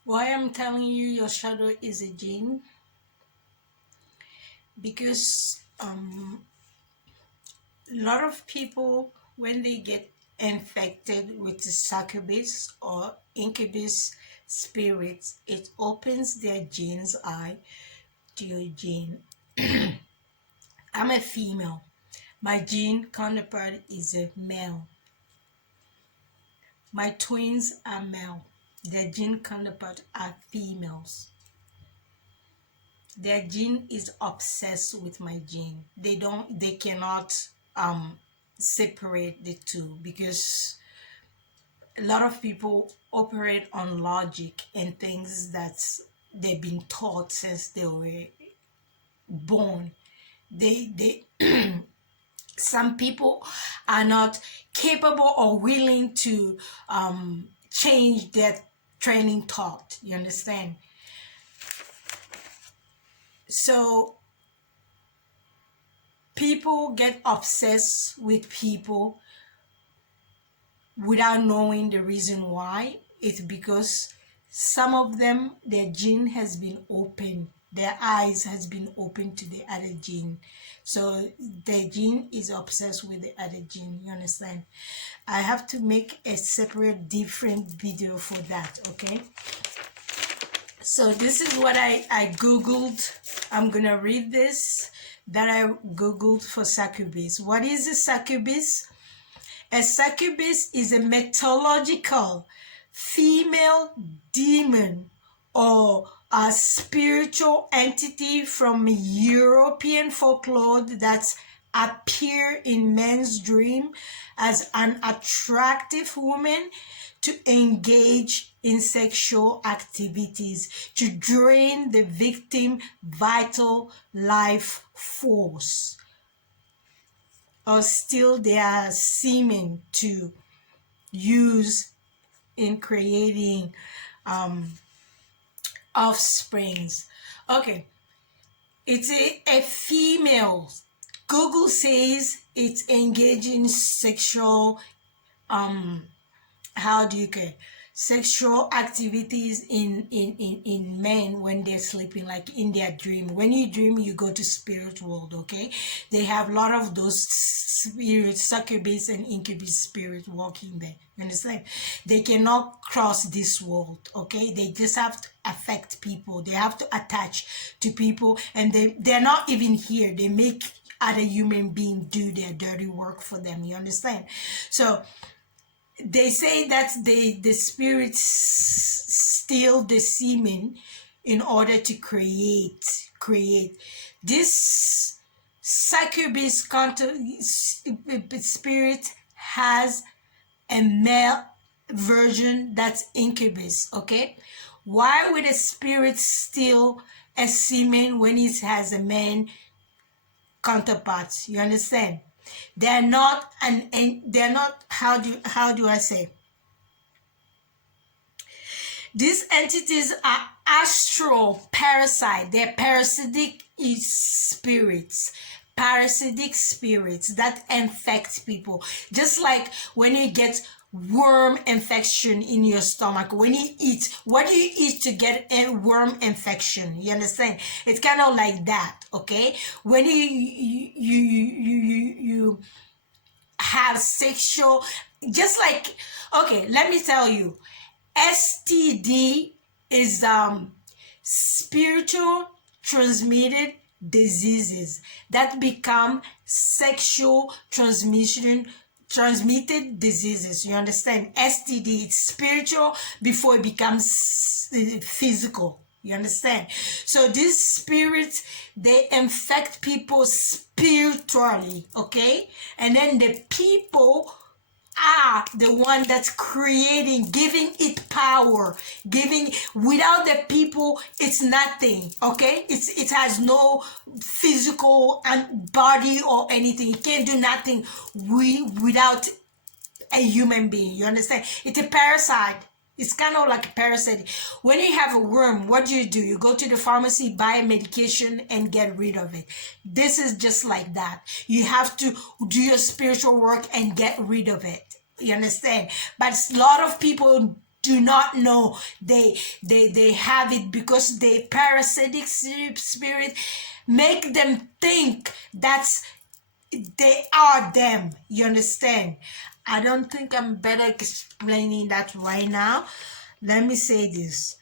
Why I'm telling you your shadow is a jinn? Because a lot of people, when they get infected with the succubus or incubus spirits, it opens their jinn's eye to your jinn. I'm a female. My gene counterpart is a male. My twins are male. Their gene counterpart are females. Their gene is obsessed with my gene. They cannot separate the two, because a lot of people operate on logic and things that they've been taught since they were born. They some people are not capable or willing to change their training thought. You understand? So people get obsessed with people without knowing the reason why. It's because some of them, their gene has been open, their eyes has been open to the other gene, so their gene is obsessed with the other gene. You understand? I have to make a separate different video for that. Okay, so this is what I googled. I'm gonna read this that I googled for succubus. What is a succubus? A succubus is a mythological female demon or a spiritual entity from European folklore that appear in men's dream as an attractive woman to engage in sexual activities to drain the victim vital life force, or steal their semen to use in creating offsprings. Okay, it's a female. Google says it's engaging sexual how do you get sexual activities in men when they're sleeping, like in their dream. When you dream, you go to spirit world. Okay, they have a lot of those spirits, succubus and incubus spirit walking there. You understand? They cannot cross this world. Okay, they just have to affect people. They have to attach to people, and they're not even here. They make other human beings do their dirty work for them. You understand? So they say that the spirits steal the semen in order to create this succubus spirit has a male version that's incubus. Okay, why would a spirit steal a semen when it has a man counterpart? You understand? They're not they're not, how do I say, these entities are astral parasite. They're parasitic spirits, that infect people. Just like when you get worm infection in your stomach, when you eat, what do you eat to get a worm infection? You understand? It's kind of like that. Okay, when you have sexual, just like, okay, let me tell you, STD is spiritual transmitted diseases that become sexual transmitted diseases. You understand? STD, it's spiritual before it becomes physical. You understand? So these spirits, they infect people spiritually. Okay, and then the people are the one that's creating, giving it power, giving. Without the people, it's nothing. Okay, it has no physical and body or anything. It can't do nothing without a human being. You understand? It's a parasite. It's kind of like a parasite. When you have a worm, what do? You go to the pharmacy, buy a medication, and get rid of it. This is just like that. You have to do your spiritual work and get rid of it. You understand? But a lot of people do not know they have it, because the parasitic spirit make them think that's they are them. You understand? I don't think I'm better explaining that right now. Let me say this.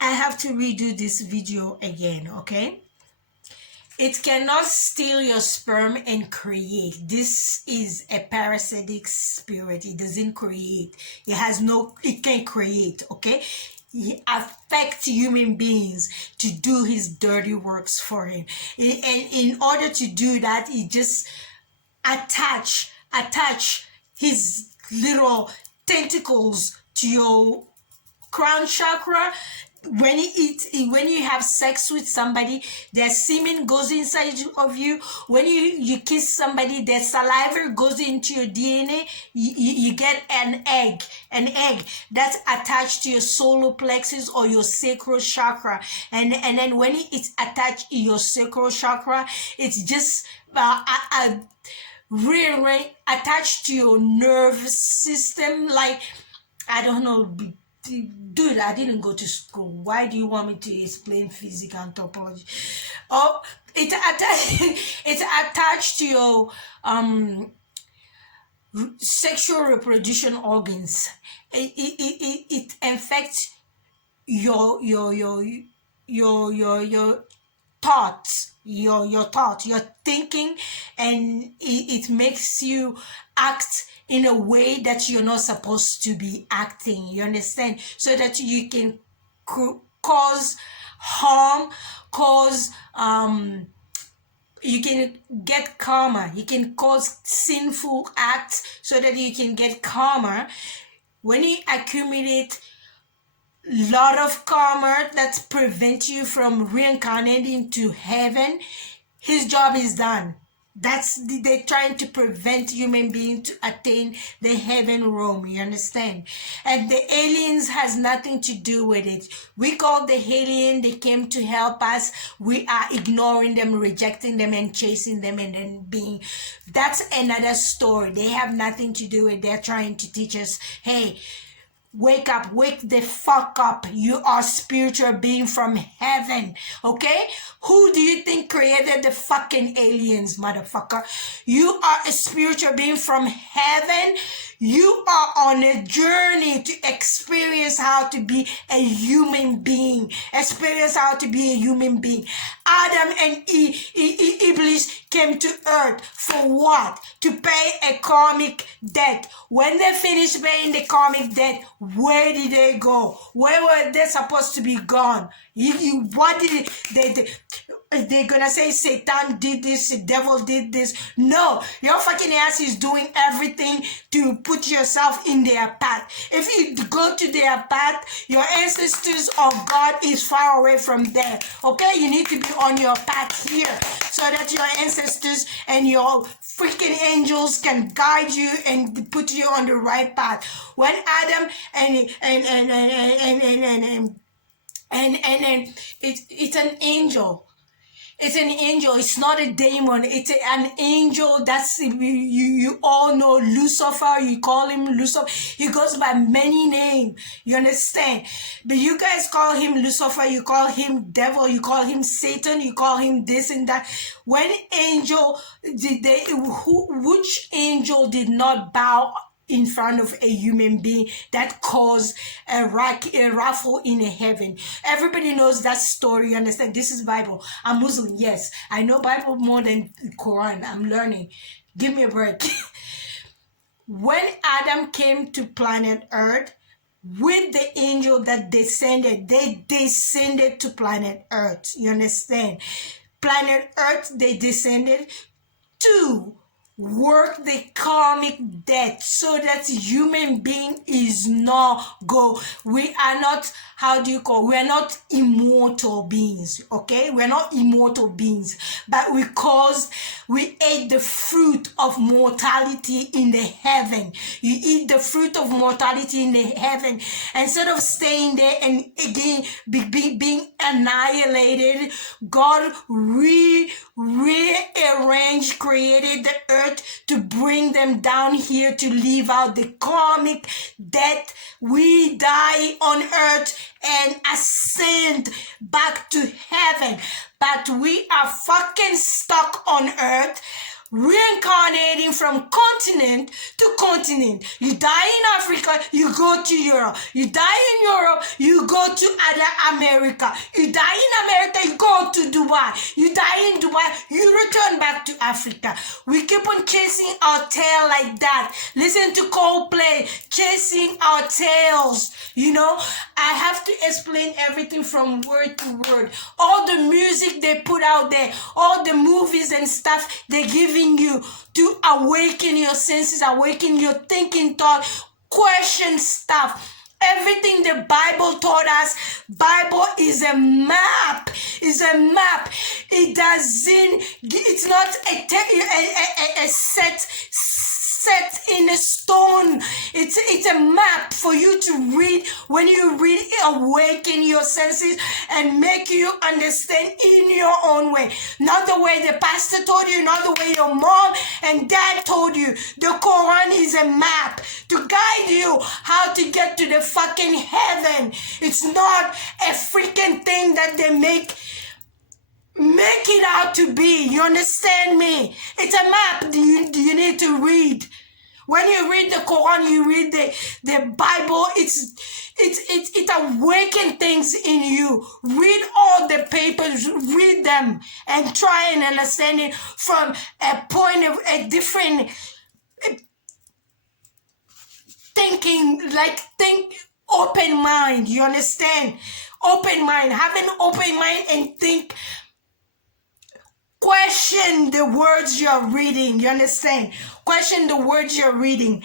I have to redo this video again, okay? It cannot steal your sperm and create. This is a parasitic spirit. It doesn't create. It can't create, okay? He affects human beings to do his dirty works for him. And in order to do that, he just attach his little tentacles to your crown chakra. When you have sex with somebody, their semen goes inside of you. When you kiss somebody, their saliva goes into your DNA. You get an egg that's attached to your solar plexus or your sacral chakra, and then when it's attached in your sacral chakra, it's just really attached to your nervous system. Like, I don't know, dude, I didn't go to school. Why do you want me to explain physics and topology? Oh, it's attached to your sexual reproduction organs. It affects your thoughts, your thoughts, your thinking, and it makes you act in a way that you're not supposed to be acting. You understand? So that you can cause harm, you can get karma. You can cause sinful acts so that you can get karma. When you accumulate lot of karma that prevent you from reincarnating to heaven, his job is done. They're trying to prevent human beings to attain the heaven realm. You understand? And the aliens has nothing to do with it. We call the alien, they came to help us. We are ignoring them, rejecting them, and chasing them, and then that's another story. They have nothing to do with it. They're trying to teach us, hey, wake up, wake the fuck up. You are spiritual being from heaven, okay? Who do you think created the fucking aliens, motherfucker? You are a spiritual being from heaven. You are on a journey to experience how to be a human being. Experience how to be a human being. Adam and Iblis came to earth for what? To pay a karmic debt. When they finished paying the karmic debt, where did they go? Where were they supposed to be gone? What did they're gonna say Satan did this, the devil did this? No, your fucking ass is doing everything to put yourself in their path. If you go to their path, your ancestors or God is far away from there. Okay, you need to be on your path here so that your ancestors and your freaking angels can guide you and put you on the right path. When Adam and it's an angel. It's an angel. It's not a demon. It's an angel. That's, you all know Lucifer. You call him Lucifer. He goes by many names. You understand? But you guys call him Lucifer. You call him devil. You call him Satan. You call him this and that. When angel which angel did not bow in front of a human being that caused a raffle in heaven? Everybody knows that story. You understand? This is Bible. I'm Muslim. Yes, I know Bible more than Quran. I'm learning. Give me a break. When Adam came to planet Earth with the angel that descended, they descended to planet Earth. You understand? Planet Earth, they descended to work the karmic debt so that human being is not go. We are not, we are not immortal beings, okay? We're not immortal beings, but we ate the fruit of mortality in the heaven. You eat the fruit of mortality in the heaven. Instead of staying there and again being annihilated, God rearranged, created the earth to bring them down here to live out the karmic debt. We die on earth and ascend back to heaven, but we are fucking stuck on earth reincarnating from continent to continent. You die in Africa, you go to Europe. You die in Europe, you go to other America. You die in America, you go to Dubai. You die in Dubai, you return back to Africa. We keep on chasing our tail like that. Listen to Coldplay, chasing our tails. You know, I have to explain everything from word to word. All the music they put out there, all the movies and stuff they're giving you to awaken your senses, awaken your thinking thought, question stuff. Everything the Bible taught us, Bible is a map. It's a map. It doesn't, it's not a set in a stone. It's a map for you to read. When you read it, awaken your senses and make you understand in your own way. Not the way the pastor told you, not the way your mom and dad told you. The Quran is a map to guide you how to get to the fucking heaven. It's not a freaking thing that they make it out to be. You understand me? It's a map you need to read. When you read the Quran, you read the Bible, it awakens things in you. Read all the papers, read them, and try and understand it from a point of a different thinking, think open mind. You understand? Open mind. Have an open mind and think. Question the words you're reading. You understand? Question the words you're reading.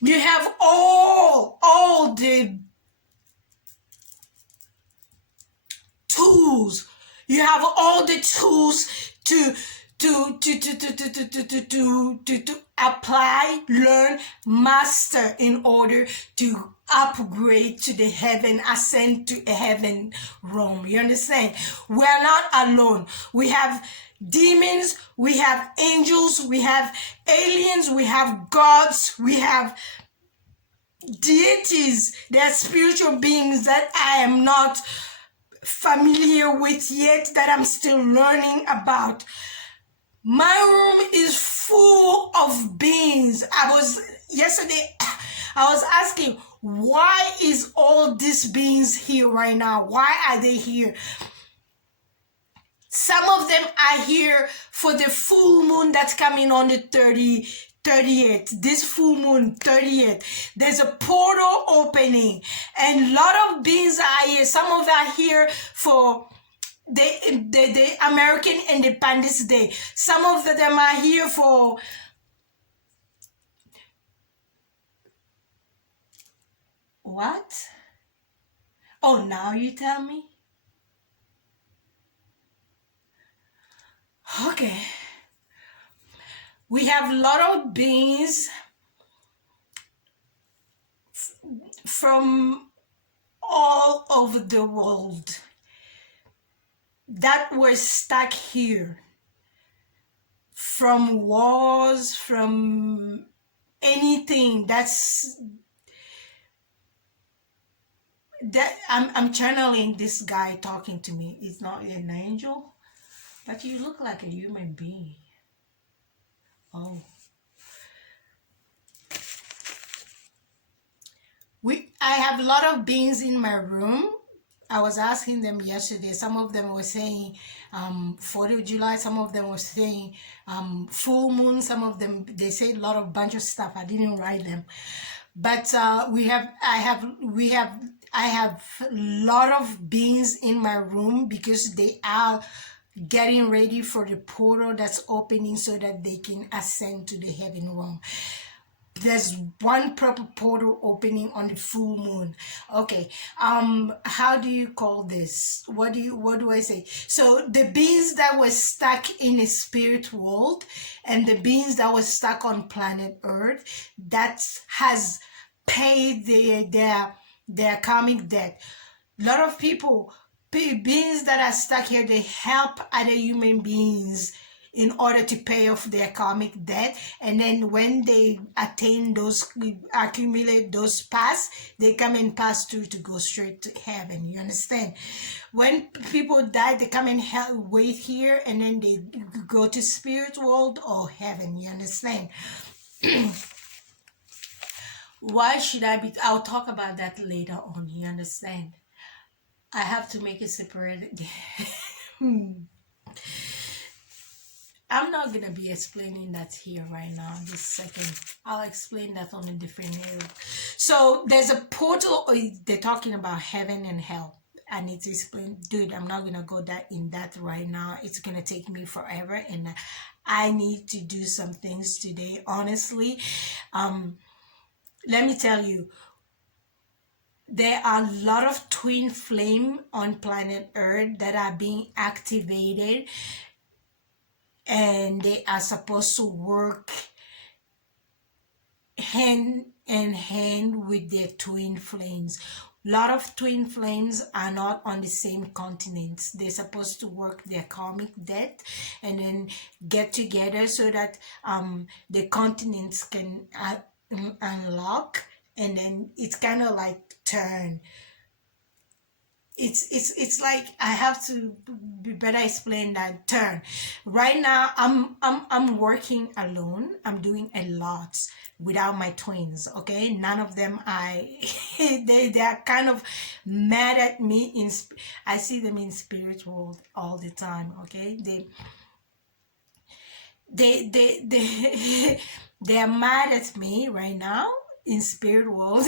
You have all the tools. You have all the tools to apply, learn, master in order to upgrade to the heaven, ascend to a heaven realm. You understand? We're not alone. We have demons, we have angels, we have aliens, we have gods, we have deities. They're spiritual beings that I am not familiar with yet, that I'm still learning about. My room is full of beings. Yesterday, I was asking, why is all these beings here right now? Why are they here? Some of them are here for the full moon that's coming on the 30th. This full moon, 30th. There's a portal opening. And a lot of beings are here. Some of them are here for the American Independence Day. Some of them are here for what? Oh, now you tell me? Okay. We have a lot of beings from all over the world that were stuck here, from wars, from anything that I'm channeling this guy talking to me. It's not an angel, but you look like a human being. Oh. I have a lot of beings in my room. I was asking them yesterday. Some of them were saying 4th of July. Some of them were saying full moon. Some of them, they say a bunch of stuff. I didn't write them. But I have a lot of beings in my room because they are getting ready for the portal that's opening so that they can ascend to the heaven realm. There's one proper portal opening on the full moon. Okay, how do you call this? What do I say? So the beings that were stuck in the spirit world and the beings that were stuck on planet Earth, that has paid their karmic debt. A lot of people, beings that are stuck here, they help other human beings in order to pay off their karmic debt. And then when they attain those, accumulate those paths, they come and pass through to go straight to heaven. You understand? When people die, they come and wait here, and then they go to spirit world or heaven. You understand? Why should I be? I'll talk about that later on. You understand? I have to make it separate. I'm not gonna be explaining that here right now. Just a second. I'll explain that on a different area. So there's a portal. They're talking about heaven and hell. I need to explain, dude. I'm not gonna go in that right now. It's gonna take me forever, and I need to do some things today. Honestly, let me tell you. There are a lot of twin flame on planet Earth that are being activated, and they are supposed to work hand in hand with their twin flames. A lot of twin flames are not on the same continents. They're supposed to work their karmic debt and then get together so that the continents can unlock, and then it's kind of like turn. It's like, I have to be better explain that turn. Right now I'm working alone. I'm doing a lot without my twins. Okay, none of them they are kind of mad at me. I see them in spirit world all the time. Okay, they are mad at me right now in spirit world.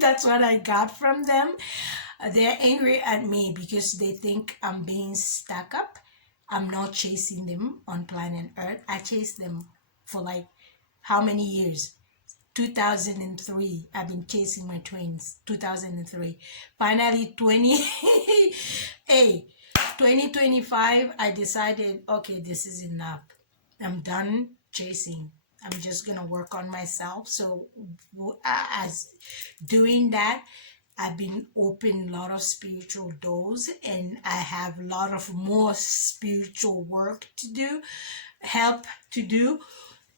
That's what I got from them. They're angry at me because they think I'm being stuck up. I'm not chasing them on planet Earth. I chased them for like how many years? 2003. I've been chasing my twins. 2003. Finally, 2025, I decided, okay, this is enough. I'm done chasing. I'm just gonna work on myself. So as doing that, I've been open a lot of spiritual doors, and I have a lot of more spiritual work to do, help to do,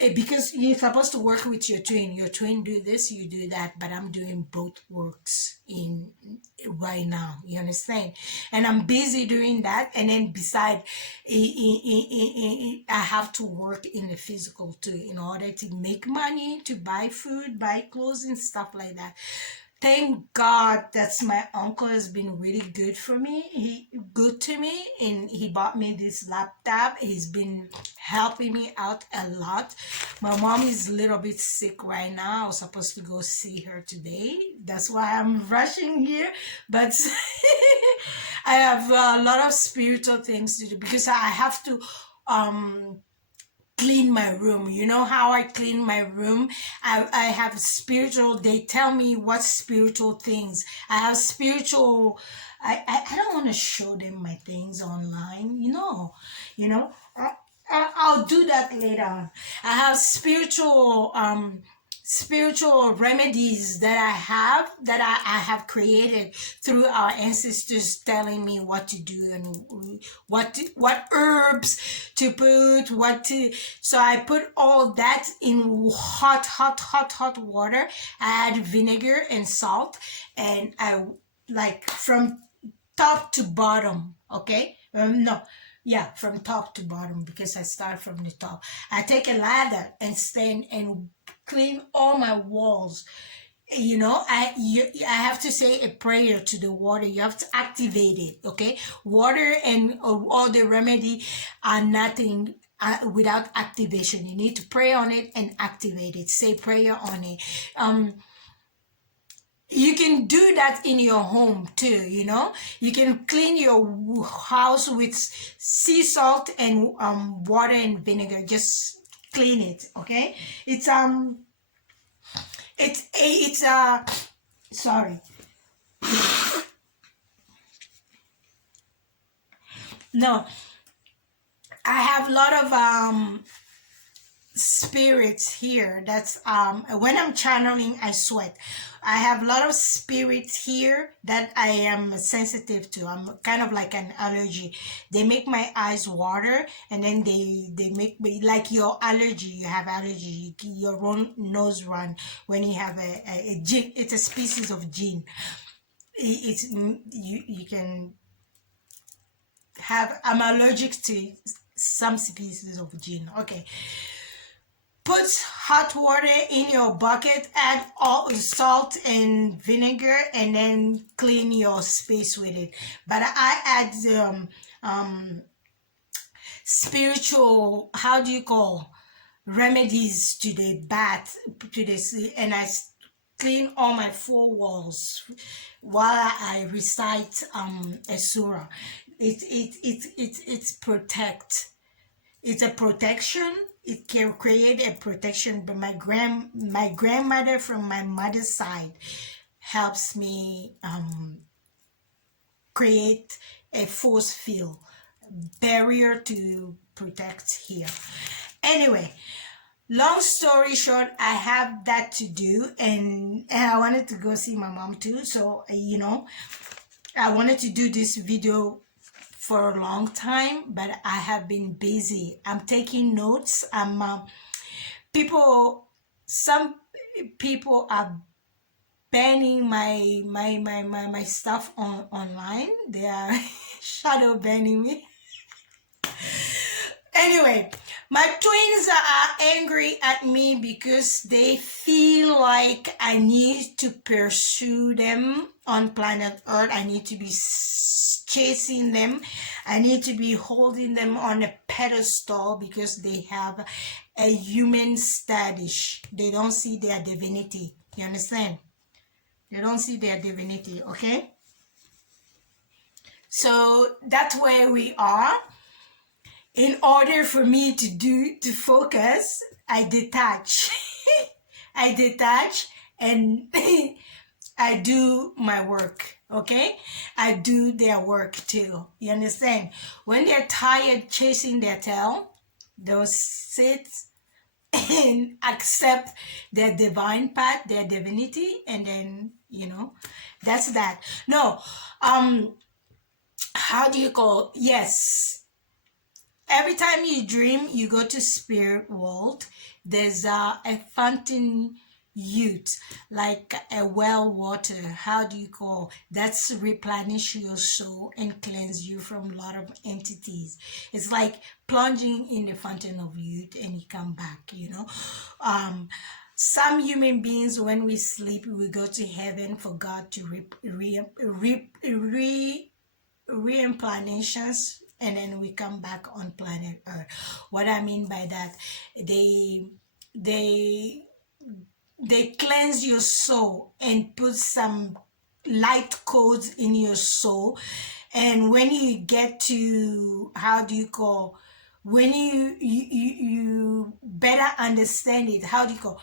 because you're supposed to work with your twin. Your twin do this, you do that, but I'm doing both works in right now. You understand? And I'm busy doing that. And then beside, I have to work in the physical too in order to make money, to buy food, buy clothes, and stuff like that. Thank God that's my uncle has been really good for me. Good to me, and he bought me this laptop. He's been helping me out a lot. My mom is a little bit sick right now. I was supposed to go see her today. That's why I'm rushing here. But I have a lot of spiritual things to do because I have to clean my room. You know how I clean my room? I have spiritual, they tell me what spiritual things. I have spiritual, I don't want to show them my things online, I'll do that later on. I have spiritual remedies that I have created through our ancestors telling me what to do and what herbs to put, so I put all that in hot water. I add vinegar and salt, and I like from top to bottom. Okay, no, yeah, from top to bottom, because I start from the top. I take a ladder and stand and clean all my walls. I have to say a prayer to the water. You have to activate it. Okay, water and all the remedy are nothing without activation. You need to pray on it and activate it. Say prayer on it. You can do that in your home too. You can clean your house with sea salt and water and vinegar. Just clean it. Okay, sorry. No, I have a lot of spirits here. That's when I'm channeling, I sweat. I have a lot of spirits here that I am sensitive to. I'm kind of like an allergy. They make my eyes water, and then they make me like your allergy. You have allergy. Your own nose run when you have a jinn. It's a species of jinn. It's you can have. I'm allergic to some species of jinn. Okay. Put hot water in your bucket, add all salt and vinegar, and then clean your space with it. But I add spiritual, how do you call, remedies to the bath, to this, and I clean all my four walls while I recite a surah. It's protect. It's a protection. It can create a protection. But my grandmother from my mother's side helps me create a force field barrier to protect here. Anyway, long story short, I have that to do, and I wanted to go see my mom too. So I wanted to do this video for a long time, but I have been busy. I'm taking notes. Some people are banning my stuff online. They are shadow banning me. Anyway, my twins are angry at me because they feel like I need to pursue them on planet Earth. I need to be chasing them. I need to be holding them on a pedestal because they have a human status. They don't see their divinity. You understand? They don't see their divinity, okay? So that's where we are. In order for me to focus, I detach. I detach and I do my work, okay? I do their work too. You understand? When they're tired chasing their tail, they'll sit and accept their divine path, their divinity, and then, that's that. No, how do you call, yes. Every time you dream, you go to spirit world. There's a fountain youth, like a well water. How do you call? That's replenish your soul and cleanse you from a lot of entities. It's like plunging in the fountain of youth and you come back, Some human beings, when we sleep, we go to heaven for God to replenish us, and then we come back on planet Earth. What I mean by that, they cleanse your soul and put some light codes in your soul. And when you get to, how do you call, when you better understand it, how do you call,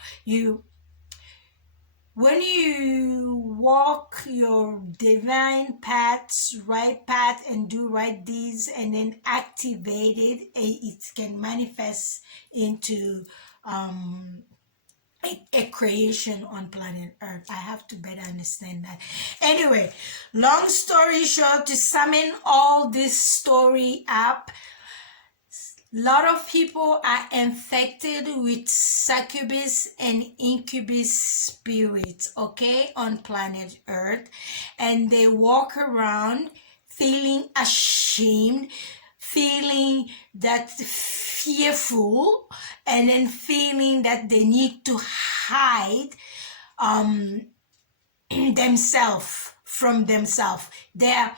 when you walk your divine paths, right path, and do right deeds, and then activate it, it can manifest into a creation on planet Earth. I have to better understand that. Anyway, long story short, to summon all this story up, a lot of people are infected with succubus and incubus spirits, okay, on planet Earth. And they walk around feeling ashamed, feeling that fearful, and then feeling that they need to hide themselves from themselves. They're,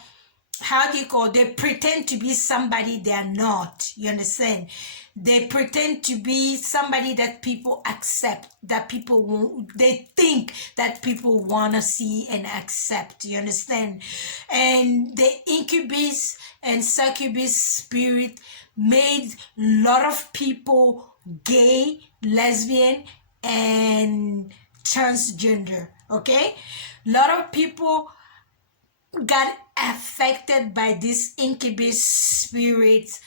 how do you call, they pretend to be somebody they're not. You understand? They pretend to be somebody that people accept, that people won't, they think that people want to see and accept. You understand? And the incubus and succubus spirit made a lot of people gay, lesbian, and transgender. Okay? A lot of people got affected by this incubus spirits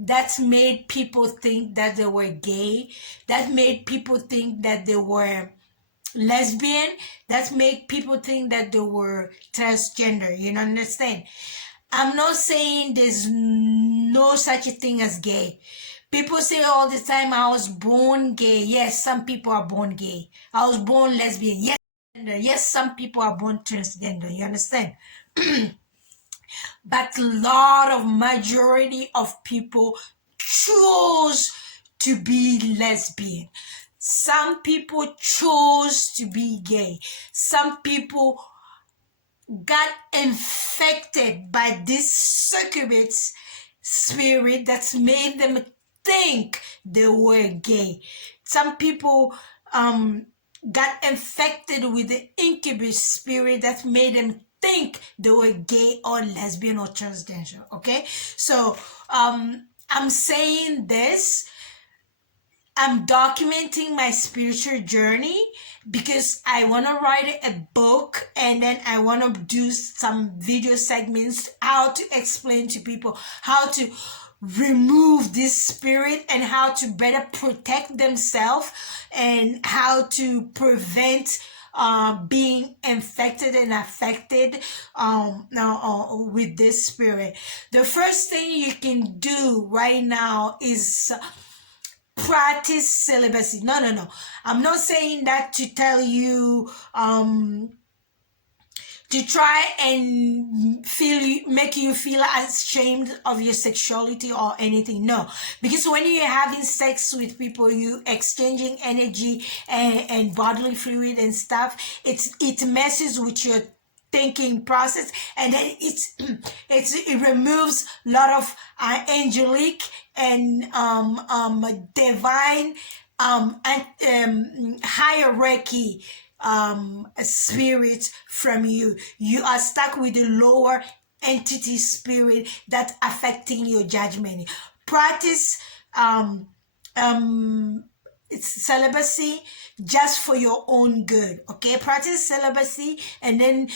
That made people think that they were gay, that made people think that they were lesbian, that made people think that they were transgender. You know, understand? I'm not saying there's no such a thing as gay. People say all the time, I was born gay. Yes, some people are born gay. I was born lesbian. Yes, yes, some people are born transgender. You understand? But a lot of majority of people choose to be lesbian. Some people chose to be gay. Some people got infected by this succubus spirit that's made them think they were gay. Some people got infected with the incubus spirit that made them think they were gay or lesbian or transgender. Okay, so I'm saying this, I'm documenting my spiritual journey because I want to write a book, and then I want to do some video segments how to explain to people how to remove this spirit and how to better protect themselves and how to prevent being infected and affected with this spirit. The first thing you can do right now is practice celibacy. No. I'm not saying that to tell you to try and make you feel ashamed of your sexuality or anything. No, because when you're having sex with people, you exchanging energy and bodily fluid and stuff, it messes with your thinking process, and then it removes a lot of angelic and divine and hierarchy spirit from you. You are stuck with the lower entity spirit that's affecting your judgment. Practice it's celibacy just for your own good. Okay, practice celibacy and then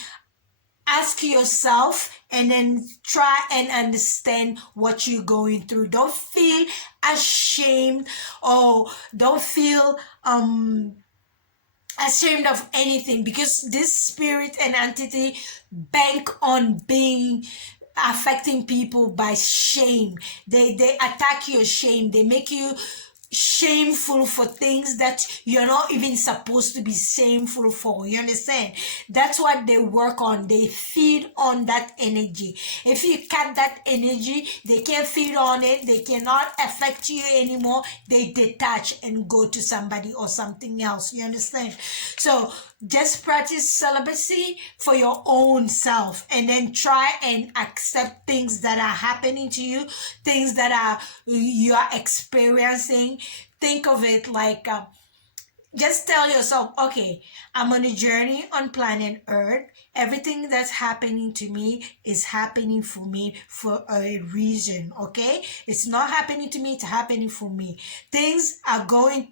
ask yourself and then try and understand what you're going through. Don't feel ashamed or don't feel ashamed of anything, because this spirit and entity bank on being affecting people by shame. They attack your shame. They make you shameful for things that you're not even supposed to be shameful for. You understand? That's what they work on. They feed on that energy. If you cut that energy, they can't feed on it. They cannot affect you anymore. They detach and go to somebody or something else. You understand? So just practice celibacy for your own self, and then try and accept things that are happening to you, things that you are experiencing. Think of it like just tell yourself, okay, I'm on a journey on planet Earth. Everything that's happening to me is happening for me for a reason, okay? It's not happening to me, it's happening for me. Things are going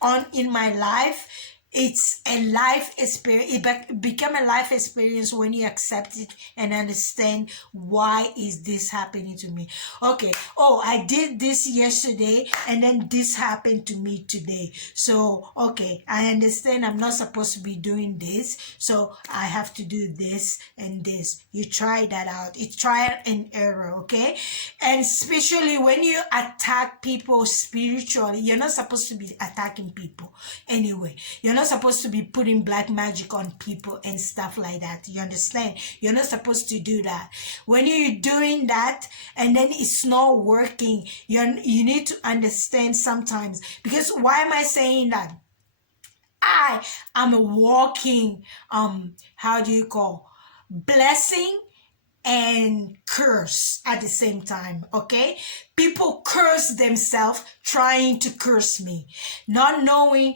on in my life. It's a life experience. It become a life experience when you accept it and understand why is this happening to me. Okay, oh, I did this yesterday and then this happened to me today. So okay, I understand I'm not supposed to be doing this, so I have to do this and this. You try that out. It's trial and error, okay? And especially when you attack people spiritually, you're not supposed to be attacking people anyway. You're not supposed to be putting black magic on people and stuff like that. You understand? You're not supposed to do that. When you're doing that and then it's not working, you need to understand sometimes. Because why am I saying that? I am a walking how do you call, blessing and curse at the same time. Okay, people curse themselves trying to curse me, not knowing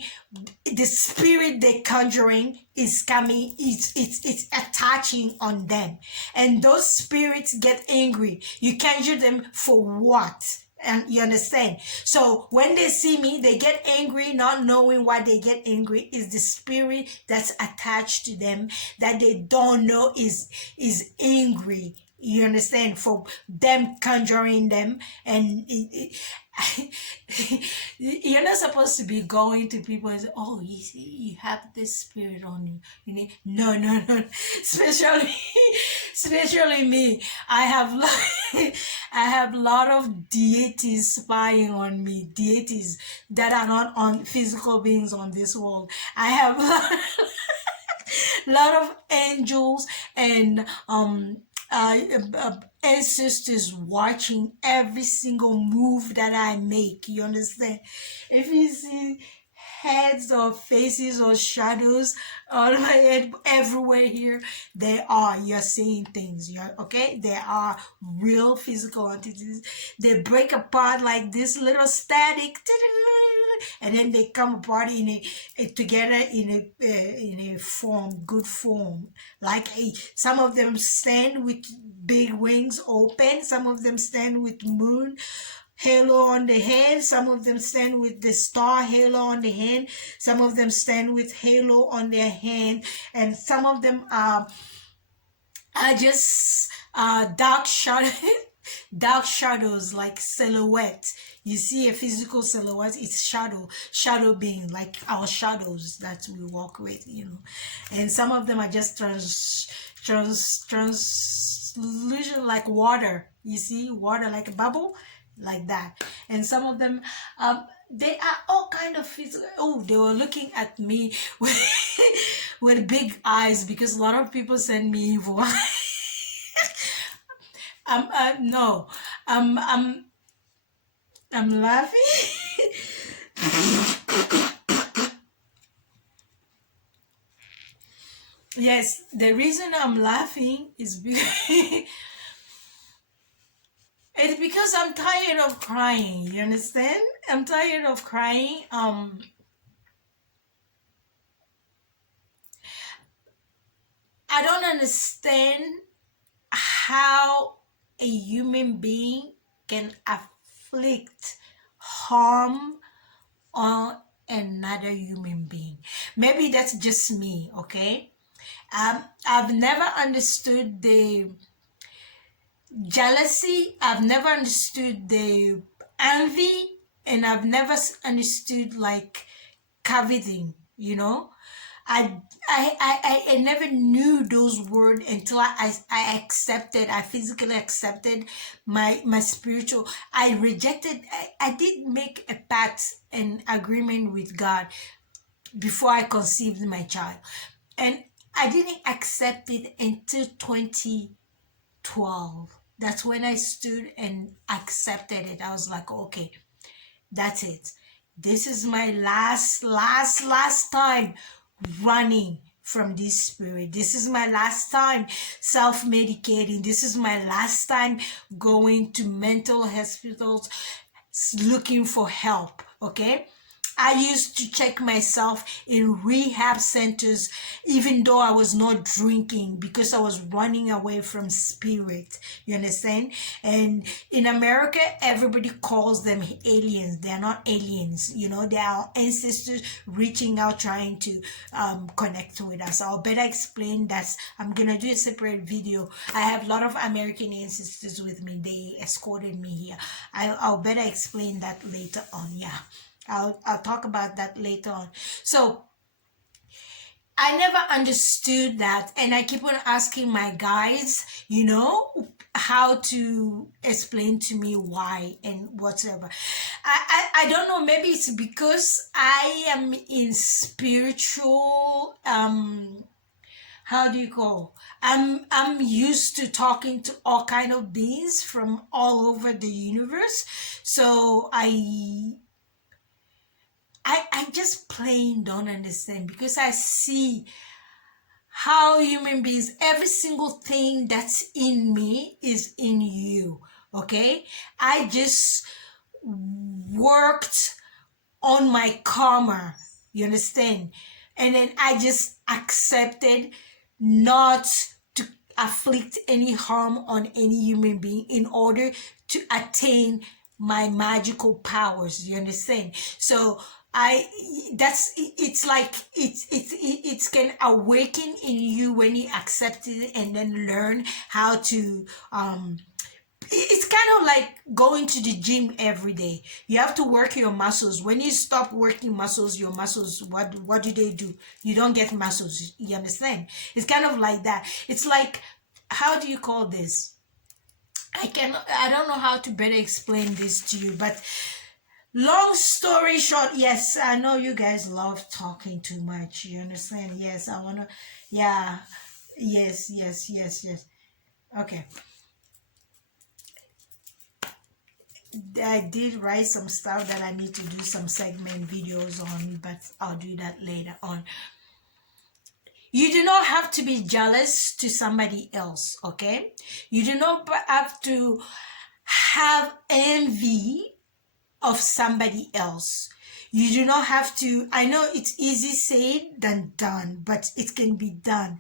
the spirit they're conjuring is coming, it's attaching on them, and those spirits get angry. You conjure them for what? And you understand? So when they see me, they get angry, not knowing why they get angry is the spirit that's attached to them that they don't know is angry. You understand? For them conjuring them, and you're not supposed to be going to people and say, "Oh, you see, you have this spirit on you." You need no, no, no. Especially, especially me. I have I have a lot of deities spying on me. Deities that are not on physical beings on this world. I have lot of angels and ancestors watching every single move that I make. You understand? If you see heads or faces or shadows on my head everywhere here, they are, you're seeing things. You're okay, they are real physical entities. They break apart like this little static, and then they come apart together in a form, good form. Like some of them stand with big wings open, some of them stand with moon halo on the head, some of them stand with the star halo on the hand, some of them stand with halo on their hand, and some of them are just dark shadow dark shadows, like silhouette. You see a physical silhouette, it's shadow being, like our shadows that we walk with, you know. And some of them are just translucent, like water. You see water, like a bubble, like that. And some of them they are all kind of physical. Oh, they were looking at me with big eyes, because a lot of people send me evil eyes. No, I'm laughing. Yes, the reason I'm laughing is because it's because I'm tired of crying. You understand? I'm tired of crying. I don't understand how a human being can afflict harm on another human being. Maybe that's just me, okay? I've never understood the jealousy. I've never understood the envy, and I've never understood like coveting. You know, I never knew those words until I accepted. I physically accepted my spiritual. I rejected. I did make a pact and agreement with God before I conceived my child, and I didn't accept it until 2012. That's when I stood and accepted it. I was like, okay, that's it. This is my last time running from this spirit. This is my last time self-medicating. This is my last time going to mental hospitals looking for help, okay? I used to check myself in rehab centers, even though I was not drinking, because I was running away from spirit. You understand? And in America, everybody calls them aliens. They're not aliens. You know, they are ancestors reaching out, trying to connect with us. I'll better explain that. I'm going to do a separate video. I have a lot of American ancestors with me. They escorted me here. I'll better explain that later on. Yeah. I'll talk about that later on. So I never understood that, and I keep on asking my guides, you know, how to explain to me why and whatever. I don't know, maybe it's because I am in spiritual how do you call, I'm used to talking to all kind of beings from all over the universe. So I just plain don't understand, because I see how human beings, every single thing that's in me is in you, okay? I just worked on my karma, you understand? And then I just accepted not to afflict any harm on any human being in order to attain my magical powers, you understand? So it's like it can awaken in you when you accept it and then learn how to it's kind of like going to the gym every day. You have to work your muscles. When you stop working muscles, your muscles, what do? You don't get muscles. You understand? It's kind of like that. It's like, how do you call this? I don't know how to better explain this to you, but long story short, yes, I know you guys love talking too much. You understand? Yes, I wanna, yeah, yes. Okay. I did write some stuff that I need to do some segment videos on, but I'll do that later on. You do not have to be jealous to somebody else, okay? You do not have to have envy of somebody else. You do not have to, I know it's easy said than done, but it can be done.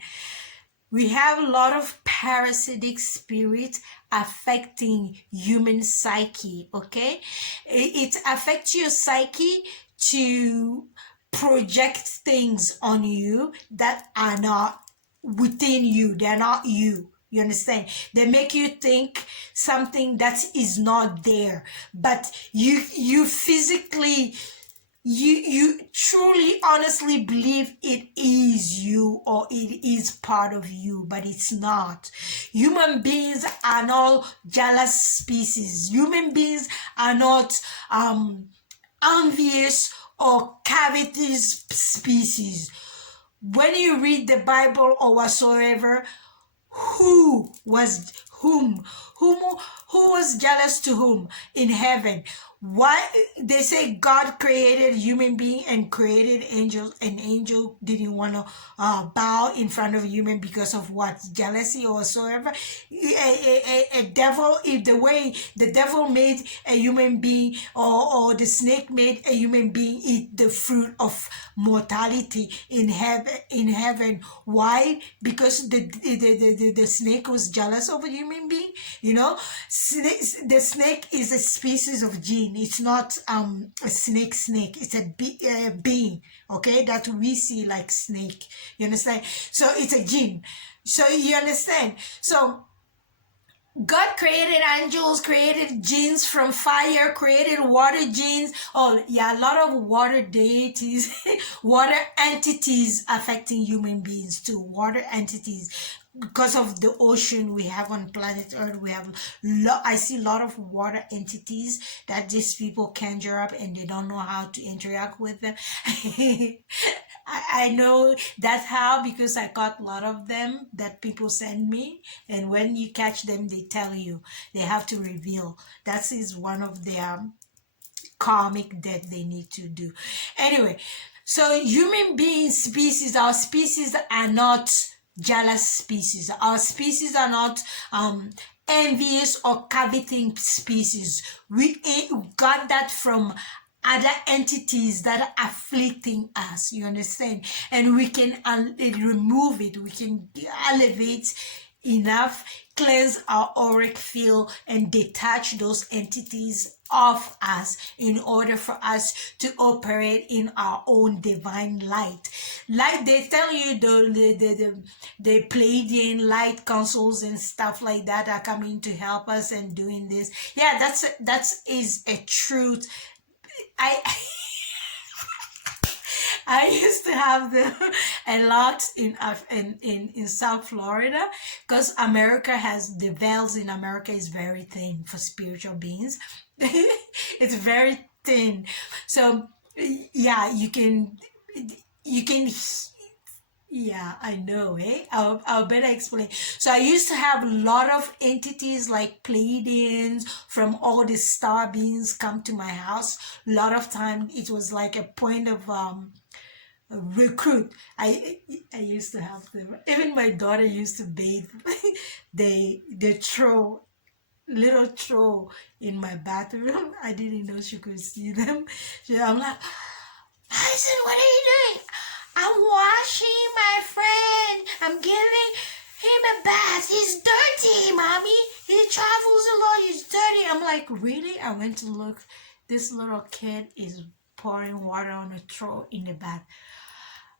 We have a lot of parasitic spirits affecting human psyche, okay? It affects your psyche to project things on you that are not within you. They're not you. You understand? They make you think something that is not there, but you physically, you truly honestly believe it is you or it is part of you, but it's not. Human beings are not jealous species. Human beings are not envious or covetous species. When you read the Bible or whatsoever, who was whom whom who was jealous to whom in heaven? Why they say God created human being and created angels, and angel didn't want to bow in front of a human because of what? Jealousy or whatsoever. A devil, if the way the devil made a human being, or the snake made a human being eat the fruit of mortality in heaven. Why? Because the snake was jealous of a human being. You know, the snake is a species of jinn. It's not a snake. It's a being, okay, that we see like snake. You understand? So it's a jinn. So you understand? So God created angels, created jinns from fire, created water jinns. Oh, yeah, a lot of water deities, water entities affecting human beings too. Water entities. Because of the ocean we have on planet Earth, we have I see a lot of water entities that these people conjure up and they don't know how to interact with them. I know that's how, because I caught a lot of them that people send me, and when you catch them they tell you they have to reveal. That is one of their karmic that they need to do. Anyway, so human beings species, our species are not jealous species. Our species are not envious or coveting species. We got that from other entities that are afflicting us. You understand? And we can remove it. We can elevate enough, cleanse our auric field, and detach those entities of us in order for us to operate in our own divine light. Like they tell you, the Pleiadian light councils and stuff like that are coming to help us and doing this. Yeah, that is a truth. I used to have them a lot in South Florida, because America has the veils in America is very thin for spiritual beings. It's very thin. So yeah, you can yeah, I know, eh? I'll better explain. So I used to have a lot of entities like Pleiadians from all the star beings come to my house. A lot of time it was like a point of recruit. I used to have them. Even my daughter used to bathe. they throw little troll in my bathroom. I didn't know she could see them. So I'm like, Tyson, what are you doing? I'm washing my friend. I'm giving him a bath. He's dirty, mommy. He travels a lot. He's dirty. I'm like, really? I went to look. This little kid is pouring water on her throat in the bath.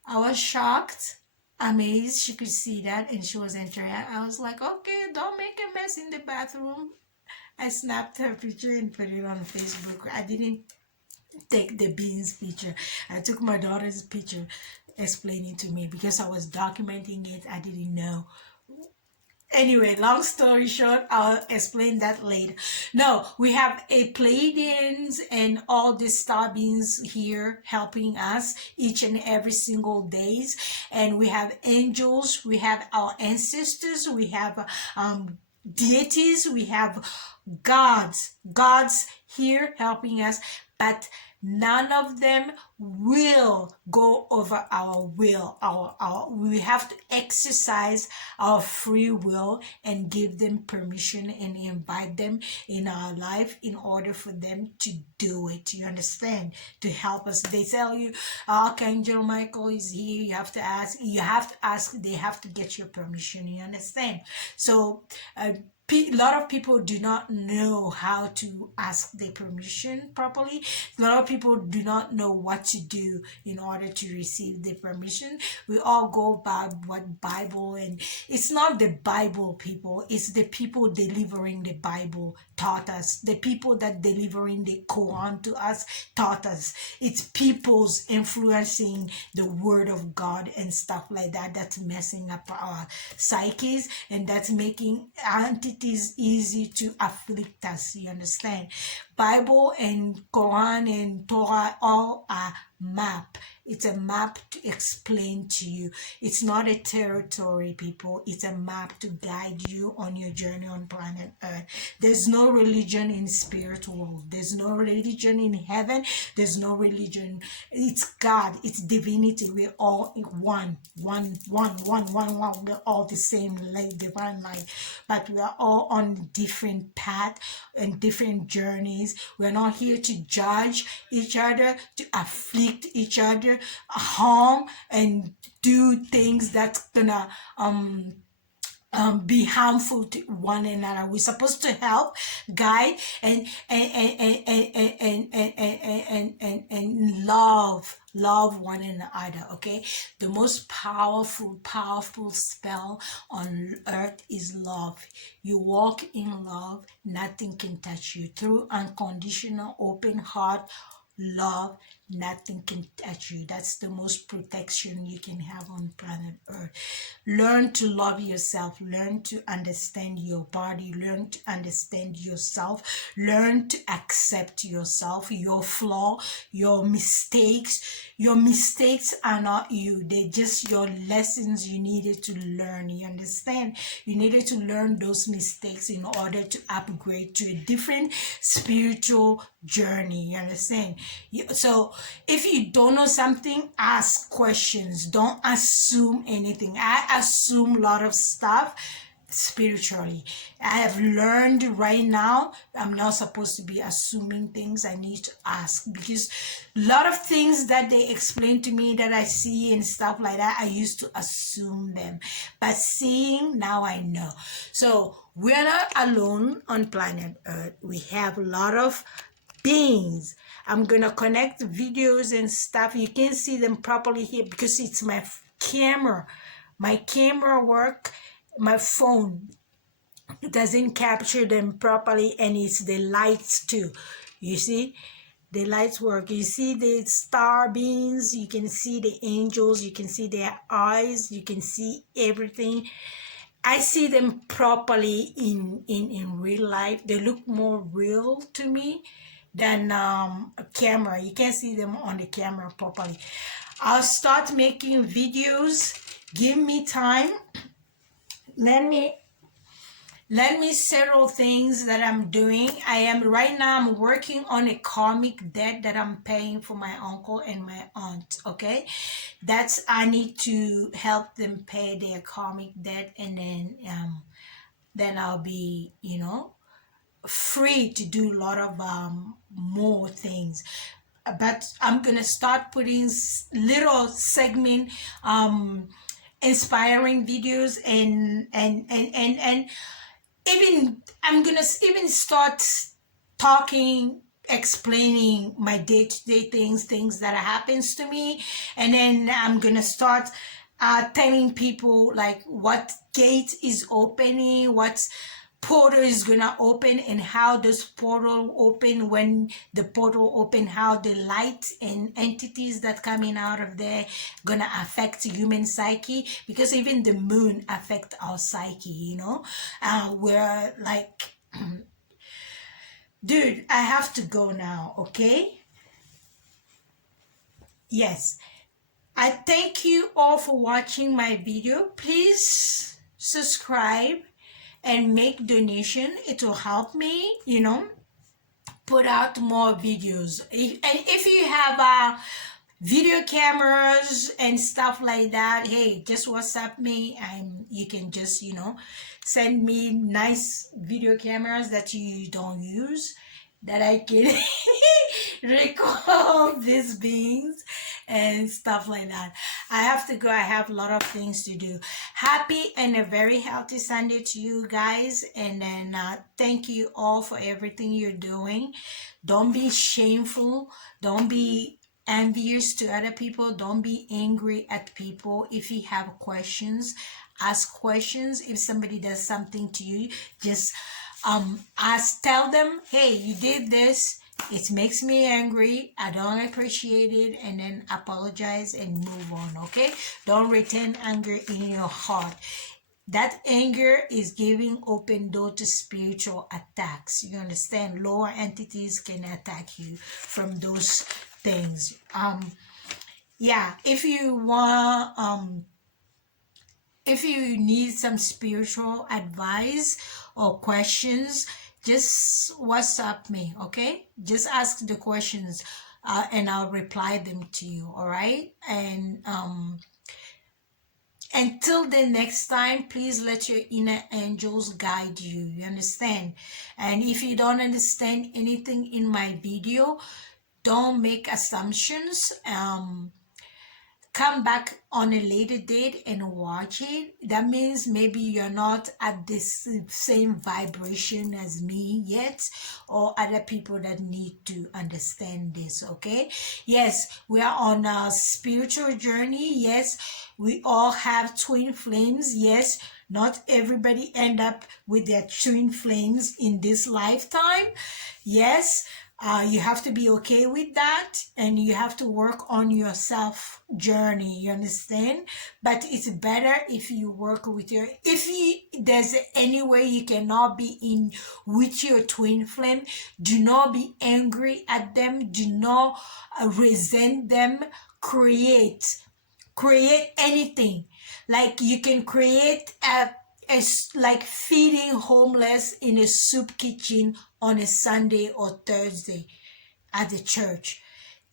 I was shocked, amazed she could see that, and she was entering. I was like, okay, don't make a mess in the bathroom. I snapped her picture and put it on Facebook. I didn't take the beans picture. I took my daughter's picture explaining to me because I was documenting it. I didn't know. Anyway, long story short, I'll explain that later. No, we have a Pleiadians and all the star beings here helping us each and every single days. And we have angels, we have our ancestors, we have deities, we have gods here helping us, but none of them will go over our will. We have to exercise our free will and give them permission and invite them in our life in order for them to do it. You understand? To help us. They tell you, Archangel Michael is here. You have to ask. They have to get your permission. You understand? So a lot of people do not know how to ask their permission properly. A lot of people do not know what to do in order to receive the permission. We all go by what Bible, and it's not the Bible people, it's the people delivering the Bible taught us. The people that delivering the Quran to us taught us. It's people's influencing the word of God and stuff like that that's messing up our psyches, and that's making entities easy to afflict us. You understand? Bible and Quran and Torah all are map. It's a map to explain to you. It's not a territory, people. It's a map to guide you on your journey on planet Earth. There's no religion in spirit world. There's no religion in heaven. There's no religion. It's God. It's divinity. We're all one. We're all the same divine light, but we are all on different path and different journeys. We're not here to judge each other, to afflict each other, harm, and do things that's gonna be harmful to one another. We're supposed to help, guide, and love one another. Okay, the most powerful spell on earth is love. You walk in love, nothing can touch you. Through unconditional open heart love, nothing can touch you. That's the most protection you can have on planet Earth. Learn to love yourself. Learn to understand your body. Learn to understand yourself. Learn to accept yourself, your flaw, your mistakes. Your mistakes are not you. They're just your lessons you needed to learn. You understand? You needed to learn those mistakes in order to upgrade to a different spiritual journey. You understand? So if you don't know something, ask questions. Don't assume anything. I assume a lot of stuff spiritually. I have learned right now I'm not supposed to be assuming things. I need to ask, because a lot of things that they explain to me that I see and stuff like that, I used to assume them, but seeing now I know. So we're not alone on planet Earth. We have a lot of beings. I'm gonna connect videos and stuff. You can see them properly here because it's my camera. My camera work. My phone doesn't capture them properly, and it's the lights too. You see, the lights work. You see the star beings. You can see the angels. You can see their eyes. You can see everything. I see them properly in real life. They look more real to me than a camera. You can't see them on the camera properly. I'll start making videos. Give me time. Let me settle things that I'm doing. Right now I'm working on a karmic debt that I'm paying for my uncle and my aunt. Okay, I need to help them pay their karmic debt, and then I'll be, free to do a lot of more things. But I'm gonna start putting little segment inspiring videos, and even I'm gonna even start talking explaining my day-to-day things that happens to me, and then I'm gonna start telling people like what gate is opening, what portal is gonna open, and how this portal open. When the portal open, how the light and entities that coming out of there gonna affect human psyche, because even the moon affect our psyche, you know. We're like dude, I have to go now, okay? Yes, I thank you all for watching my video. Please subscribe and make donation. It will help me, you know, put out more videos. And if you have video cameras and stuff like that, hey, just WhatsApp me, and you can just, you know, send me nice video cameras that you don't use, that I can record these beings and stuff like that. I have to go. I have a lot of things to do. Happy and a very healthy Sunday to you guys. And then thank you all for everything you're doing. Don't be shameful. Don't be envious to other people. Don't be angry at people. If you have questions, ask questions. If somebody does something to you, just tell them, hey, you did this, it makes me angry, I don't appreciate it, and then apologize and move on. Okay, don't retain anger in your heart. That anger is giving open door to spiritual attacks. You understand? Lower entities can attack you from those things. Yeah, if you want if you need some spiritual advice or questions, just WhatsApp me, okay? Just ask the questions and I'll reply them to you, all right? And until the next time, please let your inner angels guide you. You understand? And if you don't understand anything in my video, don't make assumptions. Come back on a later date and watch it. That means maybe you're not at this same vibration as me yet, or other people that need to understand this. Okay, yes, we are on a spiritual journey. Yes, we all have twin flames. Yes, not everybody end up with their twin flames in this lifetime. Yes, you have to be okay with that, and you have to work on your self journey. You understand? But it's better if you work with your, there's any way you cannot be in with your twin flame, do not be angry at them, do not resent them. Create anything. Like you can create like feeding homeless in a soup kitchen on a Sunday or Thursday at the church.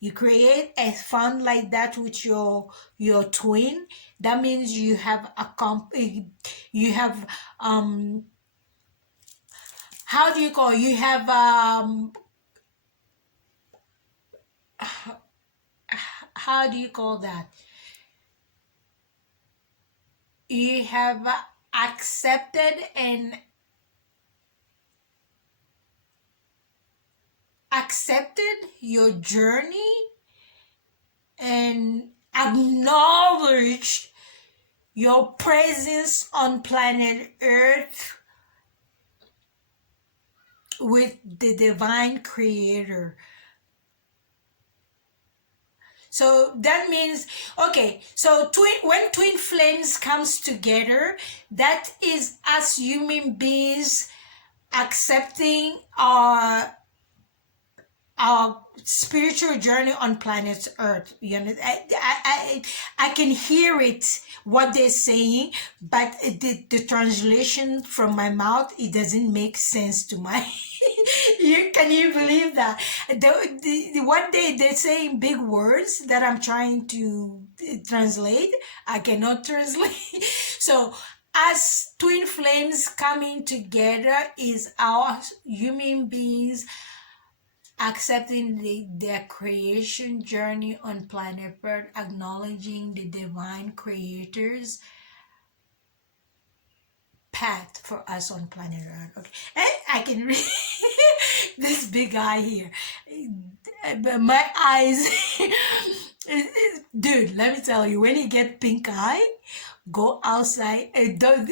You create a fund like that with your twin. That means you have how do you call it? You have how do you call that? You have accepted your journey and acknowledged your presence on planet Earth with the divine creator. So that means, okay, so when twin flames comes together, that is us human beings accepting our spiritual journey on planet Earth. You know, I can hear it, what they're saying, but the translation from my mouth, it doesn't make sense to my can you believe that? One day they're saying big words that I'm trying to translate. I cannot translate. So as twin flames coming together is our human beings accepting their creation journey on planet Earth, acknowledging the divine creator's path for us on planet Earth. Okay, and I can read this big eye here. My eyes, dude. Let me tell you, when you get pink eye, go outside and don't.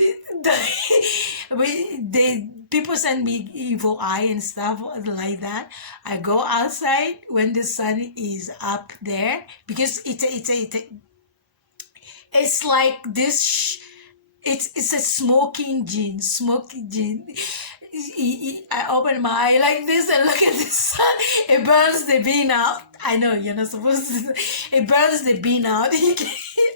People send me evil eye and stuff like that. I go outside when the sun is up there because it's like this. It's a smoking gene. I open my eye like this and look at the sun. It burns the bean out. I know you're not supposed to. It burns the bean out.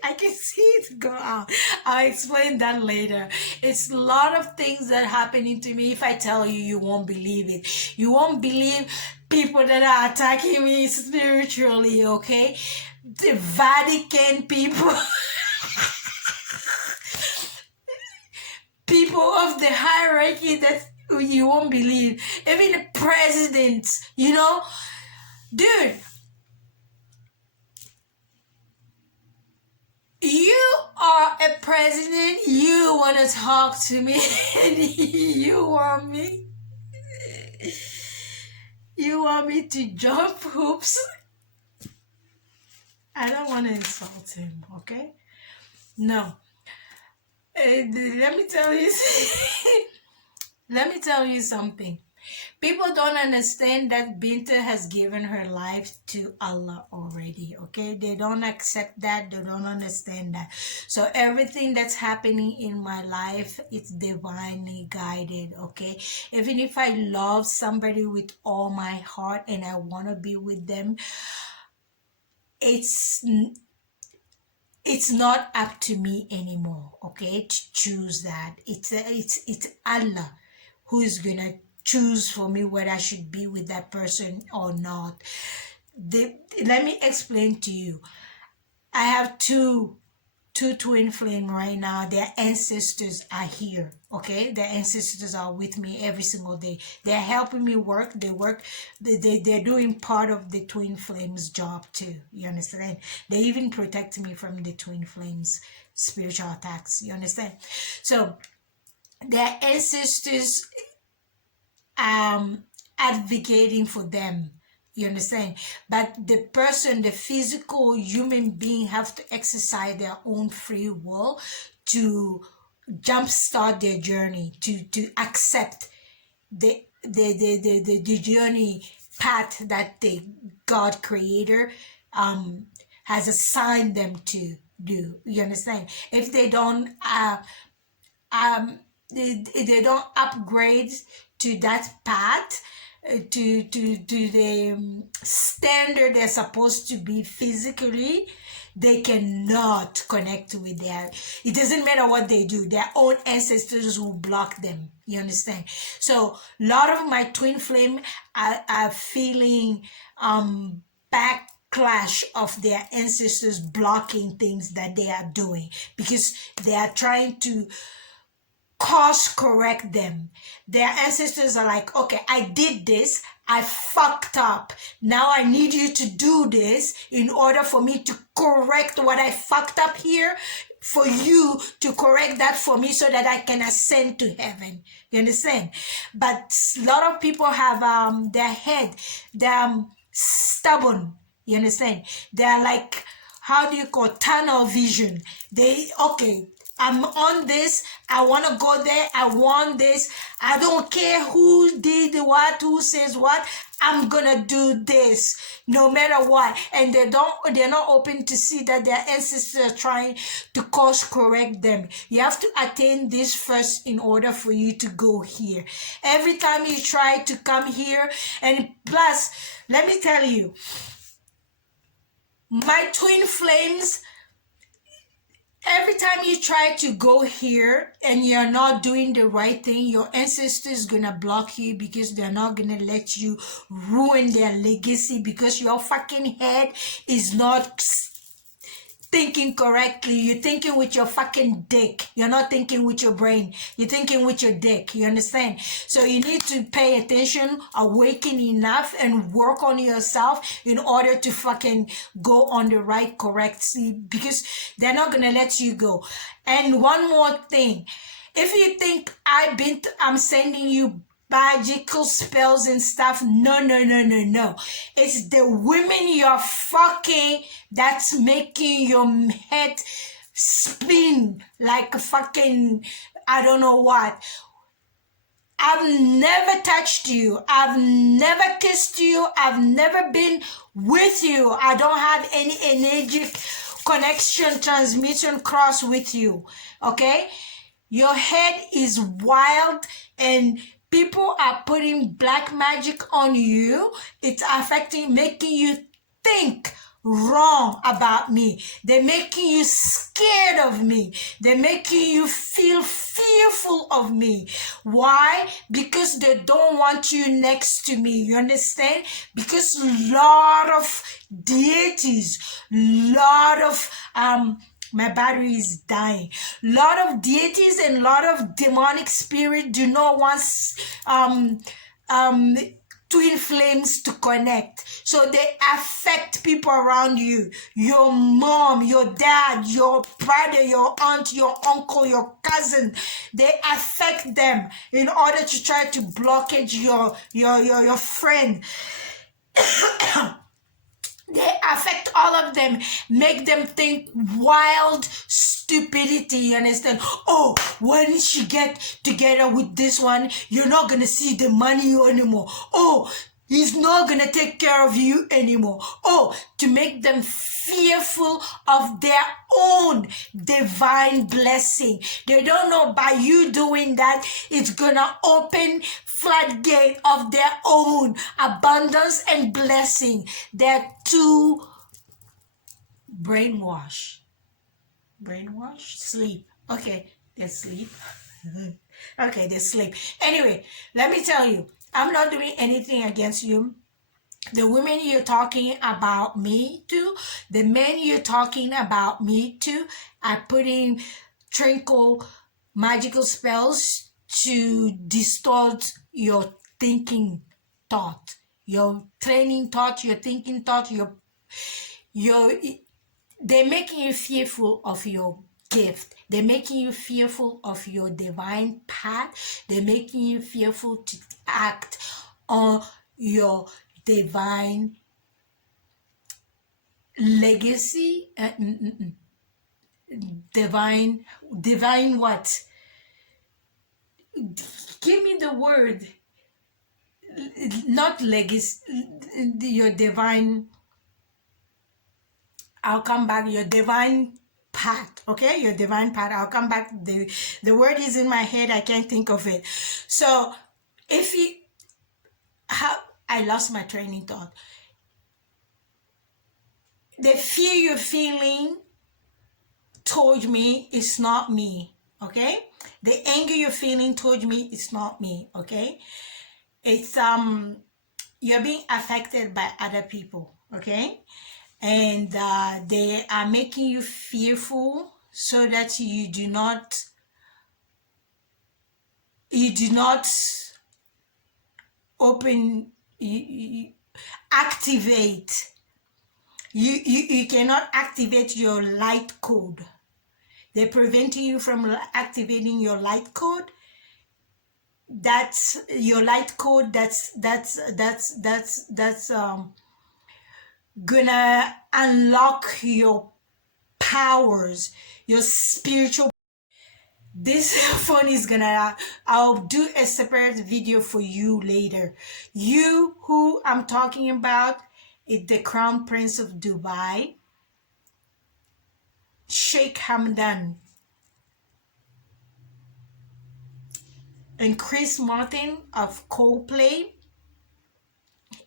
I can see it go out. I'll explain that later. It's a lot of things that are happening to me. If I tell you, you won't believe it. You won't believe people that are attacking me spiritually, okay? The Vatican people. People of the hierarchy that you won't believe. Even the presidents, you know? Dude, you are a president, you want to talk to me, and you want me to jump hoops? I don't want to insult him, okay? No. Let me tell you something. People don't understand that Binta has given her life to Allah already, okay? They don't accept that. They don't understand that. So everything that's happening in my life, it's divinely guided, okay? Even if I love somebody with all my heart and I want to be with them, it's not up to me anymore, okay, to choose that. It's Allah who is gonna choose for me whether I should be with that person or not. Let me explain to you. I have two twin flame right now. Their ancestors are here, okay? Their ancestors are with me every single day. They're helping me work. They're doing part of the twin flames job too. You understand? They even protect me from the twin flames spiritual attacks. You understand? So their ancestors advocating for them. You understand? But the person, the physical human being, have to exercise their own free will to jumpstart their journey, to accept the journey path that the God Creator has assigned them to do. You understand? If they don't they don't upgrade to that path, to the standard they're supposed to be physically, they cannot connect with it doesn't matter what they do, their own ancestors will block them. You understand? So a lot of my twin flame are feeling backlash of their ancestors blocking things that they are doing because they are trying to course correct them. Their ancestors are like, okay, I did this, I fucked up. Now I need you to do this in order for me to correct what I fucked up here, for you to correct that for me so that I can ascend to heaven. You understand? But a lot of people have their head, they're stubborn. You understand? They're like, how do you call tunnel vision? Okay, I'm on this, I want to go there, I want this, I don't care who did what, who says what, I'm gonna do this no matter what. And they're not open to see that their ancestors are trying to course correct them. You have to attain this first in order for you to go here. Every time you try to come here, and plus, let me tell you, my twin flames, every time you try to go here and you're not doing the right thing, your ancestors gonna block you because they're not gonna let you ruin their legacy because your fucking head is not thinking correctly. You're thinking with your fucking dick. You're not thinking with your brain. You're thinking with your dick. You understand? So you need to pay attention, awaken enough, and work on yourself in order to fucking go on the right, correct sleep, because they're not going to let you go. And one more thing. If you think I'm sending you magical spells and stuff, no, no, no, no, no. It's the women you're fucking that's making your head spin like a fucking, I don't know what. I've never touched you. I've never kissed you. I've never been with you. I don't have any energy connection, transmission cross with you. Okay? Your head is wild and people are putting black magic on you. It's affecting, making you think wrong about me. They're making you scared of me. They're making you feel fearful of me. Why? Because they don't want you next to me. You understand? Because lot of deities, lot of my battery is dying. Lot of deities and lot of demonic spirit do not want twin flames to connect. So they affect people around you. Your mom, your dad, your brother, your aunt, your uncle, your cousin. They affect them in order to try to blockage your friend. They affect all of them, make them think wild stupidity, you understand? Oh, when she get together with this one, you're not gonna see the money anymore. Oh, he's not gonna take care of you anymore. Oh, to make them fearful of their own divine blessing. They don't know by you doing that, it's gonna open floodgate of their own abundance and blessing. They're too brainwashed. Brainwash? Sleep. Okay, they sleep. Okay, they sleep. Anyway, let me tell you, I'm not doing anything against you. The women you're talking about me to, the men you're talking about me to, are putting trinkle magical spells to distort your thinking thought, your training thought, your thinking thought, they're making you fearful of your gift. They're making you fearful of your divine path. They're making you fearful to act on your divine legacy. Divine what? Give me the word. Not legacy, your divine, I'll come back, your divine path, okay? Your divine path, I'll come back. The word is in my head, I can't think of it. So, if you have, I lost my training thought. The fear you're feeling told me it's not me, okay? The anger you're feeling told me it's not me, okay? It's you're being affected by other people, okay? And they are making you fearful so that you do not open, activate. You cannot activate your light code. They're preventing you from activating your light code. That's your light code. That's gonna unlock your powers, your spiritual. This phone is gonna, I'll do a separate video for you later. You who I'm talking about is the Crown Prince of Dubai, Sheikh Hamdan, and Chris Martin of Coldplay,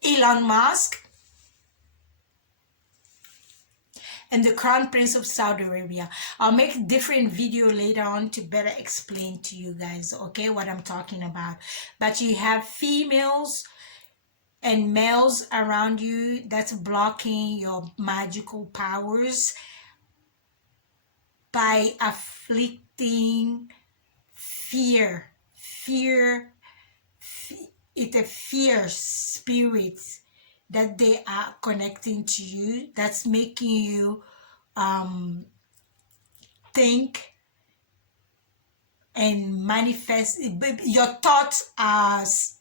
Elon Musk, and the Crown Prince of Saudi Arabia. I'll make a different video later on to better explain to you guys, okay, what I'm talking about. But you have females and males around you that's blocking your magical powers by afflicting fear. It's a fear spirit that they are connecting to you, that's making you think and manifest your thoughts as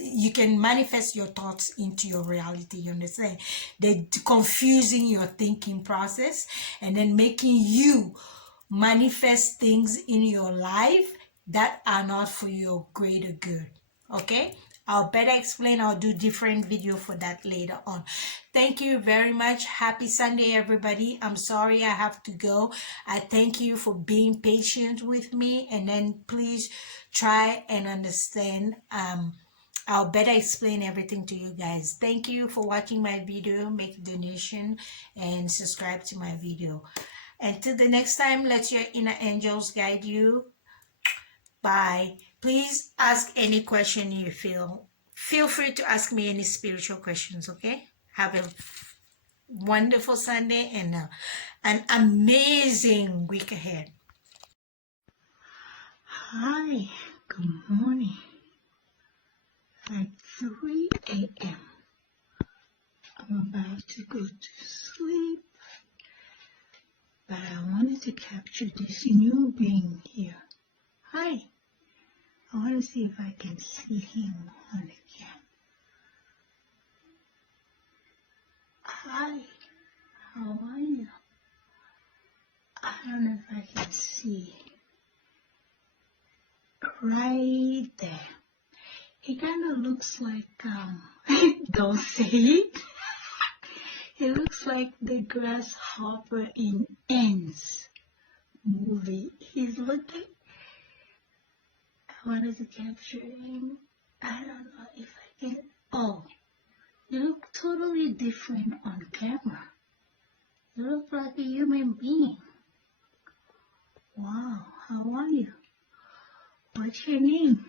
you can manifest your thoughts into your reality. You understand? They're confusing your thinking process and then making you manifest things in your life that are not for your greater good. Okay, I'll better explain. I'll do different video for that later on. Thank you very much. Happy Sunday, everybody. I'm sorry I have to go. I thank you for being patient with me, and then please try and understand. I'll better explain everything to you guys. Thank you for watching my video. Make a donation and subscribe to my video. Until the next time, let your inner angels guide you. Bye. Please ask any question you feel. Feel free to ask me any spiritual questions, okay? Have a wonderful Sunday and an amazing week ahead. Hi, good morning. At 3 a.m. I'm about to go to sleep, but I wanted to capture this new being here. Hi, I want to see if I can see him on the camera. Hi, how are you? I don't know if I can see. Right there. He kind of looks like, don't say it. He looks like the grasshopper in Ants movie. He's looking. I wanted to capture him. I don't know if I can. Oh, you look totally different on camera. You look like a human being. Wow, how are you? What's your name?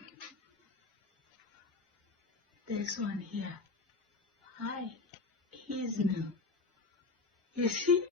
This one here. Hi, he's new. You see?